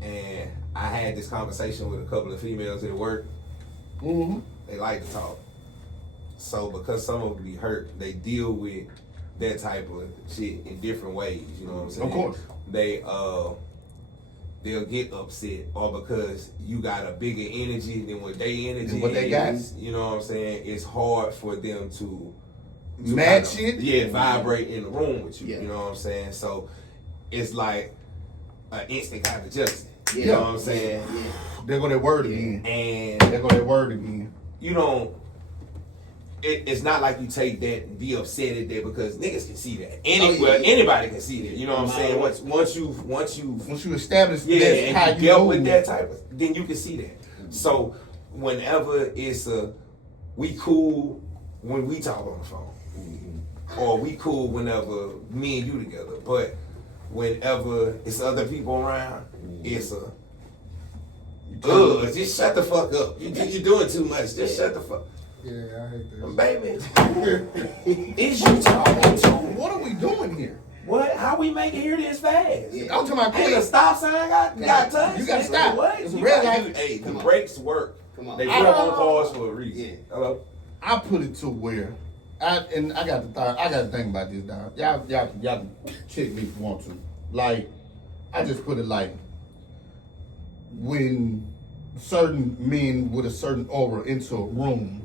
and I had this conversation with a couple of females at work. Mm-hmm. They like to talk. So because some of them be hurt, they deal with that type of shit in different ways. You know what I'm saying? Of course. They'll get upset, or because you got a bigger energy than what they energy Than what they got. is. You know what I'm saying? It's hard for them to Match kind of, it? Yeah, vibrate in the room with you. Yeah. You know what I'm saying? So it's like an instant kind of adjustment. You Yeah. know what I'm saying? There go that word again. And There go that word again. you don't. It's not like you take that and be upset at that, because niggas can see that. Anybody can see that. You know what I'm saying? Once you Once you establish yeah, that's and how you you dealt move. with that type of, then you can see that. So whenever it's we cool when we talk on the phone, or we cool whenever me and you together. But whenever it's other people around, it's just shut the fuck up. You're doing too much. Just shut the fuck. Yeah, I hate that. Baby, is you talking to? What are we doing here? What? How we make it here this fast? Yeah. I'm talking about Hey, the quick. stop sign got touched. You gotta nigga. stop. What? It's a You red gotta light. do- Hey, the Come on. brakes work. Come on. They put them on cars for a reason. Yeah. Hello. I put it to where, I got to think about this, dog. Y'all can check me if you want to. Like, I just put it like, when certain men with a certain aura into a room,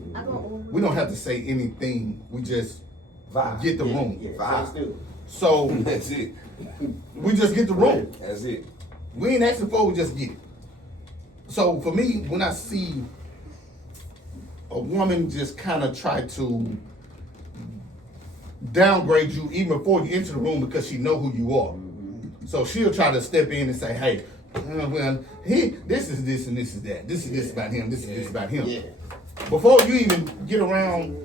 we don't have to say anything. We just Vibe. get the room. Yeah, Vibe. let's do it. So That's it. we just get the room. That's it. We ain't asking for it, we just get it. So for me, when I see a woman just kind of try to downgrade you even before you enter the room because she know who you are. So she'll try to step in and say, hey, well, this is this and this is that. This is this about him, this is this about him. Yeah. Before you even get around,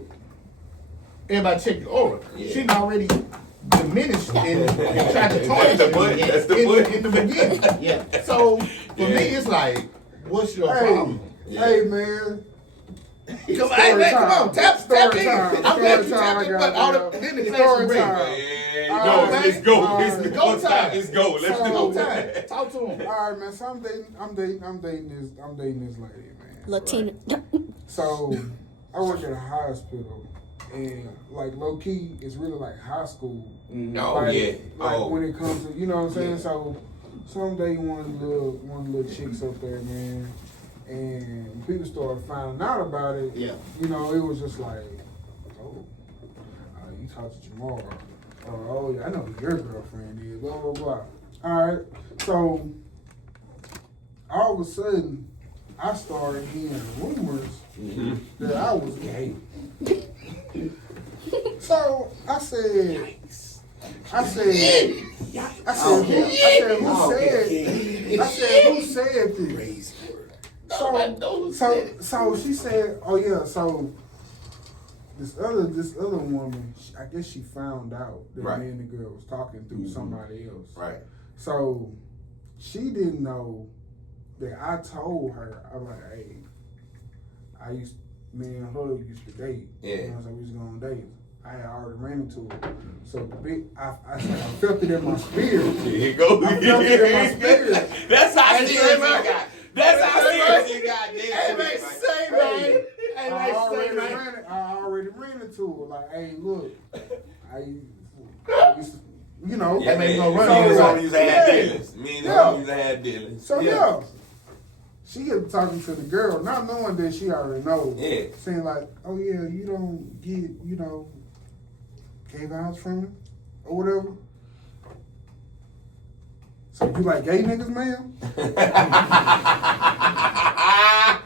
everybody check your aura. Yeah. She done already diminished and tried to tarnish That's the you point. That's the point. in the beginning. Yeah. So for me, it's like, what's your problem? Hey, man. Come on, hey man, come on, tap Story in. time. I'm glad you Story time, tapped in, I but got all it, the yo. then the Story next time. ring. Yeah, Alright, let's go. alright. It's Go go time. time. Let's go. Let's Go do time. it. Talk to him. All right, man. So I'm dating this lady, man. Latina. So I work at a hospital, And like low key, it's really like high school. Oh Like, yeah. Like when it comes to, you know what I'm saying? Yeah. So someday one of the little chicks up there, man, and people started finding out about it. Yeah. You know, it was just like, oh, you talked to Jamal. Oh yeah, I know who your girlfriend is. Blah blah blah. All right, so all of a sudden, I started hearing rumors that I was gay. So I said, who said this? So she said, oh yeah, so this other woman, I guess she found out that Right. me and the girl was talking through somebody else. Right. So she didn't know that I told her, I was like, hey, me and her used to date. Yeah. You know, so we was going on dates. I had already ran into her. So I felt it in my spirit. Here you go. I felt it in my spirit. That's how Hey, serious it man. got. That's how serious it got. Hey, man, say, man. Hey, I man, already say, man. ran into her. Like, hey, look, I used to, you know. Yeah, man, you man. gonna run Me and into the it. homie used to have Yeah. dealings. Me and the Yeah. homie used to have dealings. So yeah. She kept talking to the girl, not knowing that she already knows. Yeah. Saying like, oh yeah, you don't get, you know, cave house from him or whatever. So you like gay niggas, ma'am?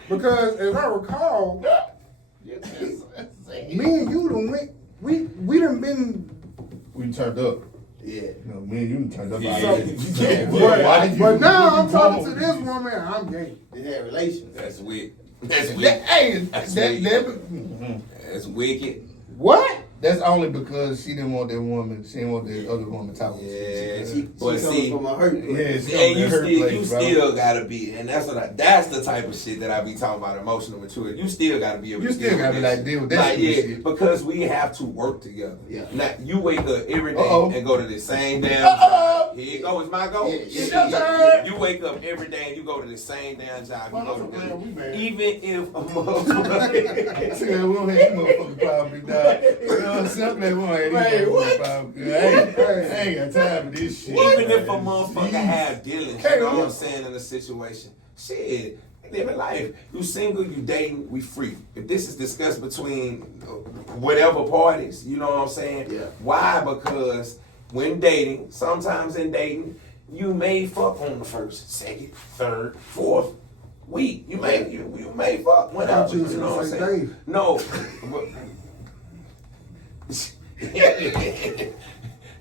Because as I recall, me and you done went, we done been. We turned up. Yeah. No, me and you done turned up. Yeah. But now I'm talking to this woman, and I'm gay. They had relations. That's weird. That's That, wicked. hey, That's that, wicked. That's wicked. what? That's only because she didn't want that woman. She didn't want the other woman talking. Yeah, She but see, coming from a hurt place. Yeah, she and on you that hurt still, place, you bro. still gotta be, and that's the type of shit that I be talking about, emotional maturity. You still gotta be able You to still deal gotta with be this like, deal with shit. that Like, stupid yeah, shit. because we have to work together. Yeah. Now you wake up every day Uh-oh. and go to the same damn Uh-oh. job. Here you go, it's my goal. Yeah, it's your turn. You wake up every day and you go to the same damn job. You Well, go I'm to glad we the, married. even if a motherfucker. See, we don't have that motherfucking problem, big dog. You know what I'm saying? We don't have Man, that what? motherfucking problem. I ain't got time for this shit. Even if a motherfucker have dealings, Hey, you know what look. I'm saying, in a situation, shit, living life. You single, you dating, we free. If this is discussed between whatever parties, you know what I'm saying? Yeah. Why? Because when dating, sometimes in dating, you may fuck on the first, second, third, fourth week. You may fuck whenever. thought you was You know gonna what I'm say saying? Dave. No.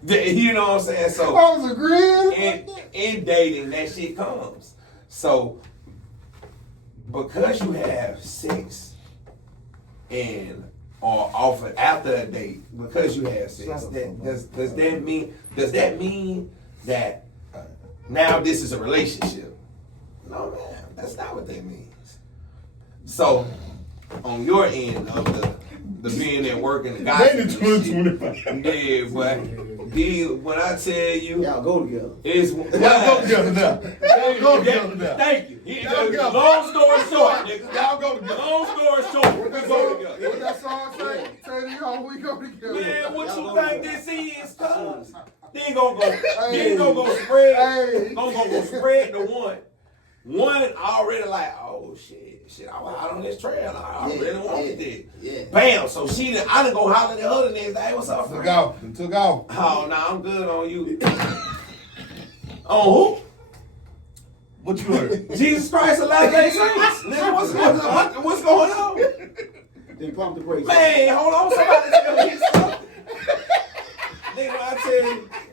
You know what I'm saying? So I was agreeing. in dating, that shit comes. So because you have sex and or offer after a date, because you have sex, does that mean that now this is a relationship? No, man, that's not what that means. So on your end of the being at work and the gossip, They and the shit, 2025. yeah, but when I tell you, Y'all go together. it's Y'all go together now. Y'all go together now. Thank you. Y'all go. Long story short, nigga. Y'all go together. Long story short, we go together. What that song say? Tell you how we go together. Man, what Y'all you go think together. this is, cuz? Then gonna spread. Hey. Gonna spread the one. One already like, oh shit, I was out on this trail. I Yeah, really wanted yeah, it. yeah. Bam. So I done go holler at her the next day. Hey, what's up, Took friend? off. Took off. Oh, nah, I'm good on you. On who? What you heard? Jesus Christ of Latter-day Saints. Nigga, what's going on? Then pump the brakes. Man, hold on, somebody tell me something. Nigga,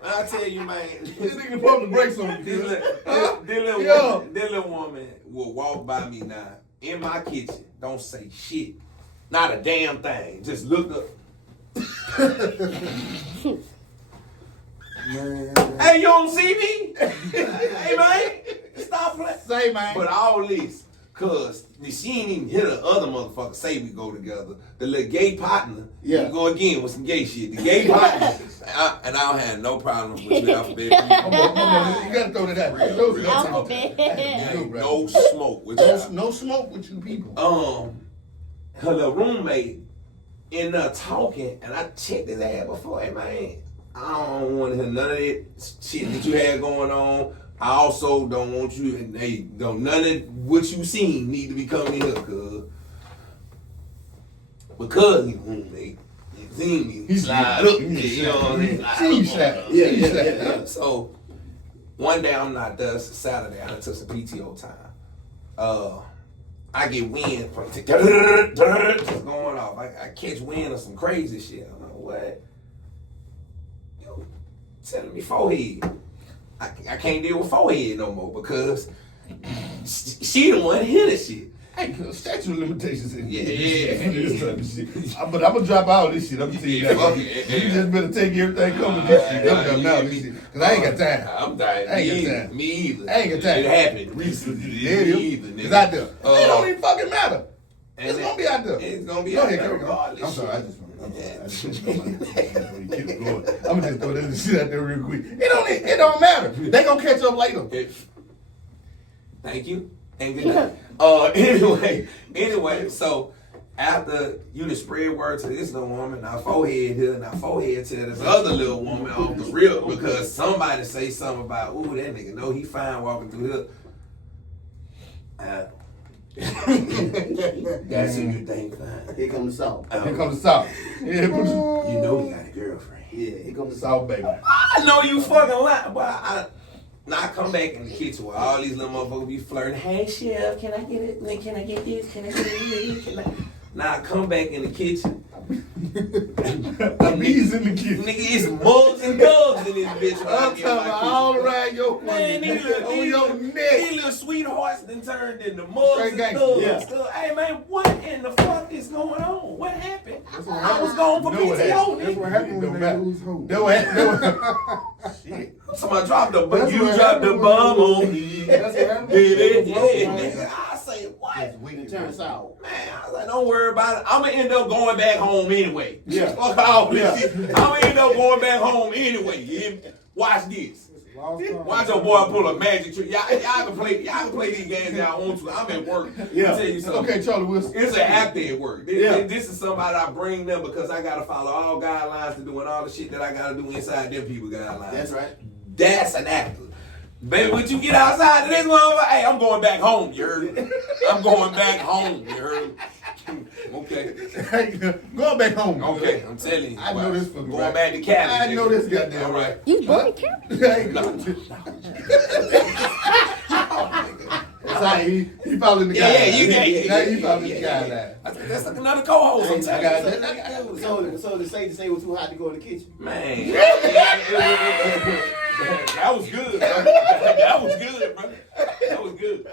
I tell you, man. This nigga pump the brakes on you. This little woman will walk by me now in my kitchen. Don't say shit. Not a damn thing. Just look up. Man. Hey, you don't see me? Hey, man. Stop playing. Say, man. But all this, cause she ain't even hear the other motherfucker say we go together. The little gay partner, Yeah. you go again with some gay shit. The gay partner, and I don't have no problem with you, alphabet. Come on. You gotta throw that out. Throw that out. Alphabet. No smoke with you. No smoke with you people. Her little roommate in there talking, and I checked his ass before. Hey man, I don't want to hear none of that shit that you had going on. I also don't want you. Hey, don't none of what you seen need to be coming in here, because he seen me slide up. You know what I mean? Yeah. So one day I'm not there. It's Saturday. I took some PTO time. I get wind from just going off. I catch wind of some crazy shit. I'm like, what? Yo, telling me forehead. I can't deal with forehead no more because she the one hit the shit. Hey, statute of limitations in Yeah. But I'm gonna drop all this shit. I'm gonna tell you that. You just better take everything coming this shit. I'm dropping all this shit. Cause I ain't got time. I'm dying. I ain't got time. Me either. I ain't got time. It happened recently. Yeah, it is. It's out there. It don't even fucking matter. It's gonna be out there. It's gonna be Go out ahead, there Kerry. regardless. I'm sorry. I just keep going. I'm gonna just throw this shit out there real quick. It don't matter. They gonna catch up later. Thank you. And good night. Anyway, so after you done spread word to this little woman, now forehead here, now forehead to this other little woman off the rip because somebody say something about, ooh, that nigga know he fine walking through here. That's who you think fine. Here comes the salt. Here comes the South. Yeah, You know he got a girlfriend. Yeah, here comes the South, baby. I know you fucking lying, but now I come back in the kitchen where all these little motherfuckers be flirting. Hey, chef, can I get it? Can I get this? Can I get this? Can I? Now I come back in the kitchen. Bees in the kitchen. Nigga, it's mugs and dubs in this bitch. I'm talking about all around your Man, on your these neck. little sweethearts then turned into mugs Straight and gangster, dubs. yeah. So, hey man, what in the fuck is going on? What happened? That's what I happened. was going for Know what PTO, happened. That's nigga. what happened when Don't they matter. lose hope. Shit. Somebody dropped the That's you what dropped the happened bomb when- on me. That's what happened. Yeah, nigga. I say what? We can turn sour. Man, I was like, don't worry about it. I'm gonna end up going back home anyway. Yeah. Fuck all this Yeah. shit. I'm gonna end up going back home anyway. You hear me? Watch this. Watch your boy pull a magic trick. Y'all can play these games y'all want to. I'm at work. Yeah. Let me tell you something. Okay, Charlie Wilson. It's an actor at work. Yeah. This is somebody I bring them because I gotta follow all guidelines to doing all the shit that I gotta do inside them people guidelines. That's right. That's an actor. Baby, when you get outside of this motherfucker, hey, I'm going back home, you heard me? I'm going back home, you heard me? Okay. Going back home. Okay, I'm telling you. I know this fucking Going right. back to Cali. I know nigga. this goddamn All right. You born in Cali? That's how he following the guy. Yeah, you got Now he following the guy now. I think that's like another co-host. I'm I got telling that. you. So to say it was too hot to go in the kitchen. Man. That was good, bro. That was good, bro. That was good.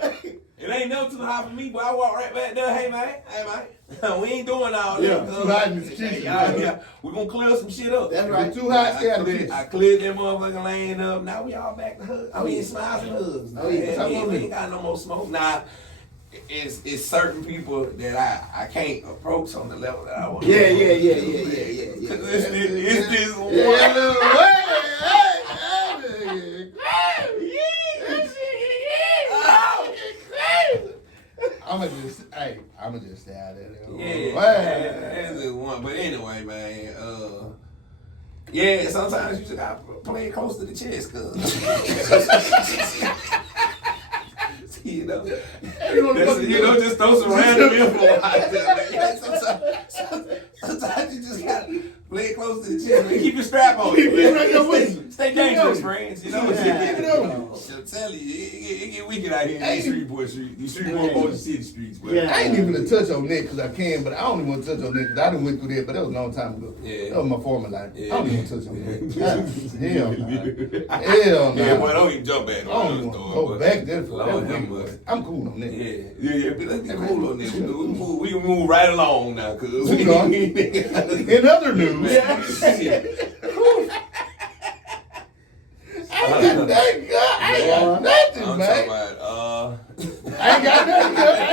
It ain't never too hot for me, but I walk right back there. Hey, man. We ain't doing all Yeah. that. Too hot in this kitchen, bro. We're going to clear some shit up. That's right. Too hot, stay out of the kitchen. I cleared that motherfucking lane up. Now we all back to hugs. I mean, smiles and hugs. Oh, yeah. We ain't got no more smoke. Now, it's certain people that I can't approach on the level that I want. Yeah. It's this one. I'ma just stay out there. That's just one. But anyway, man. Yeah, sometimes you just gotta play it close to the chest, cause you know, just throw some random info out there. Man. Sometimes you just gotta play it close to the chest, man. Keep your strap on. Stay dangerous, friends. You know what I'm saying? I'll tell you, it get wicked out here in these street boy city streets. But I ain't even gonna touch on that because I can, but I don't even want to touch on that because I done went through that, but that was a long time ago. Yeah. That was my former life. Yeah. I don't even want to touch on that. Hell no. Yeah, boy, don't even jump back. I don't even want to go back there for Lord that. have Week, mercy. I'm cool on that. Yeah, but let's get cool on this. We can move right along now, cause Moving on. In other news, I ain't got nothing, I'm man. talking about, I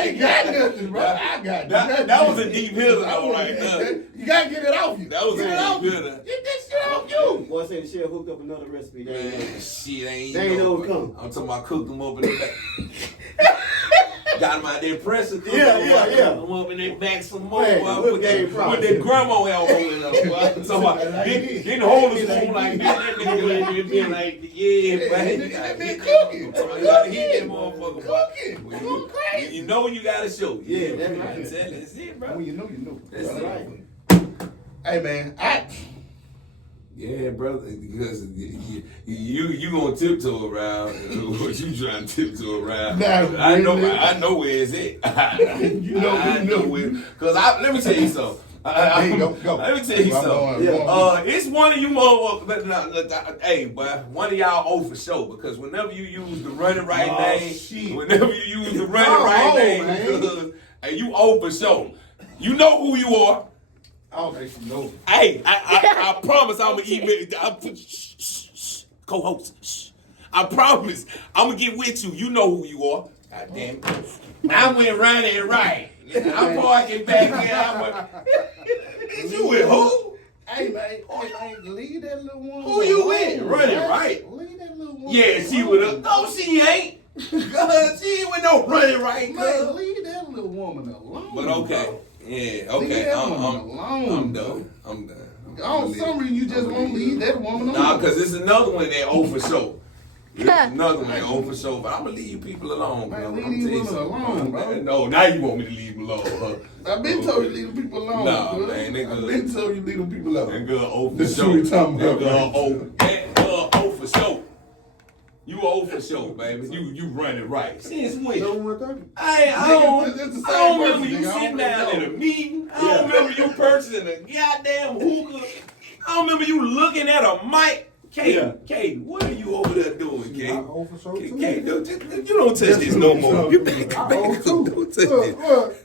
ain't got nothing, bro. I got nothing. that was a deep hitter though, right there. You gotta get it off you. That was Get it a off deep you. hitter. Get that shit off you. Boy said the chef hooked up another recipe. Man, shit ain't They ain't no- overcome. I'm talking about cook them up in the back. Got them out there pressing. Yeah. Them up in their back some more. Man, Boy, look with game that problem. grandma elbow in there. Boy. So didn't hold the spoon like this. That nigga been like, yeah, man. You gotta hit cooking. You gotta hit that motherfucker. Cooking. When Go crazy. you know you gotta show. Yeah, that's man. right. I'm telling you, that's it, bro. When you know. That's That's it. right. Hey man, Yeah, brother, because you gonna tiptoe around what you trying to tiptoe around. Nah, I know where it's at. You know where. Cause let me tell you something. There you go. Let me tell you something. It's one of you motherfuckers. Hey, boy, one of y'all 0 for sure. Because whenever you use the running right name, man. Hey, you 0 for sure. You know who you are. I don't think she knows. Hey, I promise I'm gonna email. Co-host. I promise I'm gonna get with you. You know who you are. God damn it. I went right. I'm parking back there. You with who? Hey man, leave that little one. Who you with? Running right. Leave that little one. Yeah, she with us. No, she ain't. Cause she ain't with no running right. Man, leave that little woman alone. But okay. Bro. Yeah, Leave okay. that woman alone. I'm done. On some reason, you just won't leave that woman alone. Nah, cause it's another one that 0 for sure. There's another one that 0 for sure, but I'm gonna leave you people alone, Man, bro. leave I'm these tell you women something. alone, bro. No, now you want me to leave them alone, huh? I've been told you leave the people alone. Nah, bro. man, nigga. I've been told you leave the people alone. That girl 0 for This is sure. what we talking about, That girl 0 for sure. You 0 for sure, baby. You running right. Since when? I don't remember you sitting down at a meeting. I don't remember you purchasing a goddamn hookah. I don't remember you looking at a mic. Kate, what are you over there doing, Kate? Kate, you don't touch this no more. You back. Don't touch this. Look,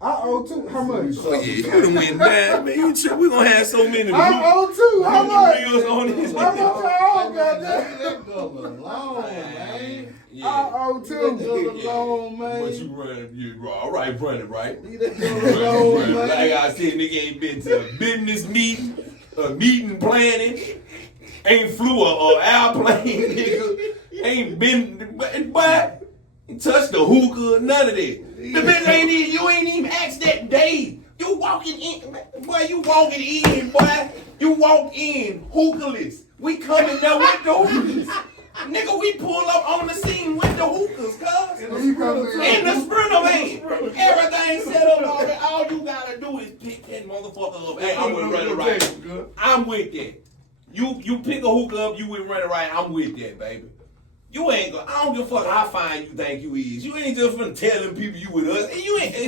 I owe too. How much? Oh, yeah, you done went down, man. You trip. We gonna have so many. I owe too. How much? Reels on this. How much I owe, goddamn? That girl alone, man. Yeah. I owe too. Alone, man. But you running, you all right, running right. Leave that girl alone, Like man. I said, nigga ain't been to a business meeting, a meeting planning, ain't flew a airplane, nigga, ain't been, but touched the hookah, none of that. The bitch ain't even, you ain't even asked that day. You walking in, boy, you walking in, boy. You walk in hookah-less. We coming there with the hookahs. Nigga, we pull up on the scene with the hookahs, cuz. In the sprinter van. Everything set up already. All you gotta do is pick that motherfucker up. Hey, I'm with running right. I'm with that. You pick a hookah up, you with running right. I'm with that, baby. You ain't gonna, I don't give a fuck how fine you think you is. You ain't just finna tell them people you with us. And you ain't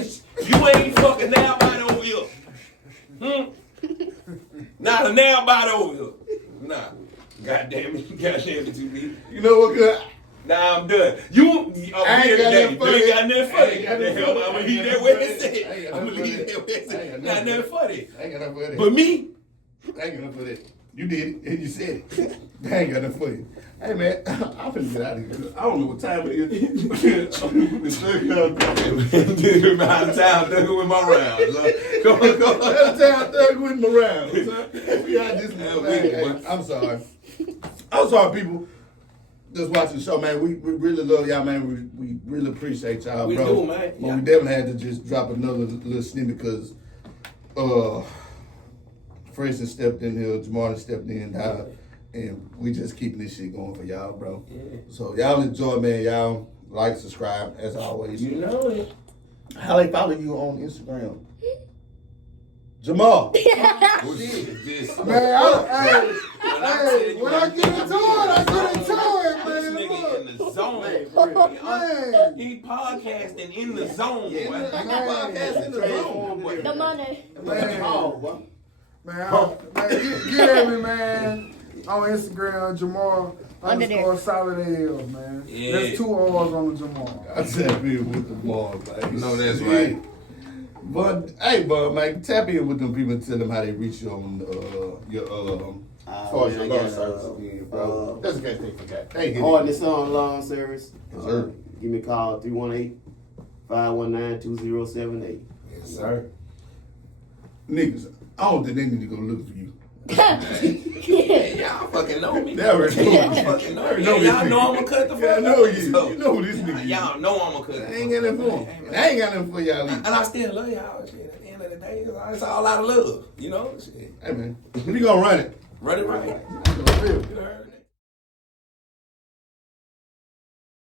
fucking nail body over here. Not a nail body over here. Nah. God damn it, you be. You know what, good? Nah, I'm done. You ain't got nothing funny. ain't got nothing funny. I ain't got nothing funny. I'm gonna leave that where it said. I'm gonna leave that where it said. Not nothing funny. I ain't got nothing for that. But me, I ain't got nothing for that. You did it, and you said it. I ain't got nothing for you. Hey, man, I'm finna get out of here. I don't know what time it is. I'm out of town thugging with my rounds. Go. Out of town thugging with my rounds. We out this man. I'm sorry. I'm sorry, people. Just watching the show, man. We really love y'all, man. We really appreciate y'all, We bro. do, man. But we definitely had to just drop another little snippet because Fresh stepped in here, Jamartin stepped in, and we just keeping this shit going for y'all, bro. Yeah. So y'all enjoy, man. Y'all like, subscribe, as always. You know it. How they follow you on Instagram? Jamal. This. Man, when I get into it, This man. nigga in the zone. Man. He podcasting in the zone, Yeah, boy. I got podcast in the zone, boy. The money. Get at me, man. On Instagram, Jamal Under there. _solid man. Yeah. There's 2 R's on the Jamal. I tap in with the ball, man. No, that's right. But hey, man, tap in with them people and tell them how they reach you on your as far as your lawn service again, bro. That's in case they forgot. They hit Horton it. and Son Lawn Service. Yes, sir. Give me a call 318-519-2078. Yes, sir. Niggas, I don't think they need to go look for you. Y'all fucking know me. They already know Y'all me. fucking know Already me. know Y'all this know nigga. I'm gonna cut the fuck Yeah, I up. know you. So, You know who this nigga is. y'all know I'm gonna cut I the ain't got nothing for him. I ain't got nothing for y'all either. And I still love y'all. Shit, at the end of the day, it's all out of love. You know? Shit. Hey man, we gonna run it. Run it right. For real. You know?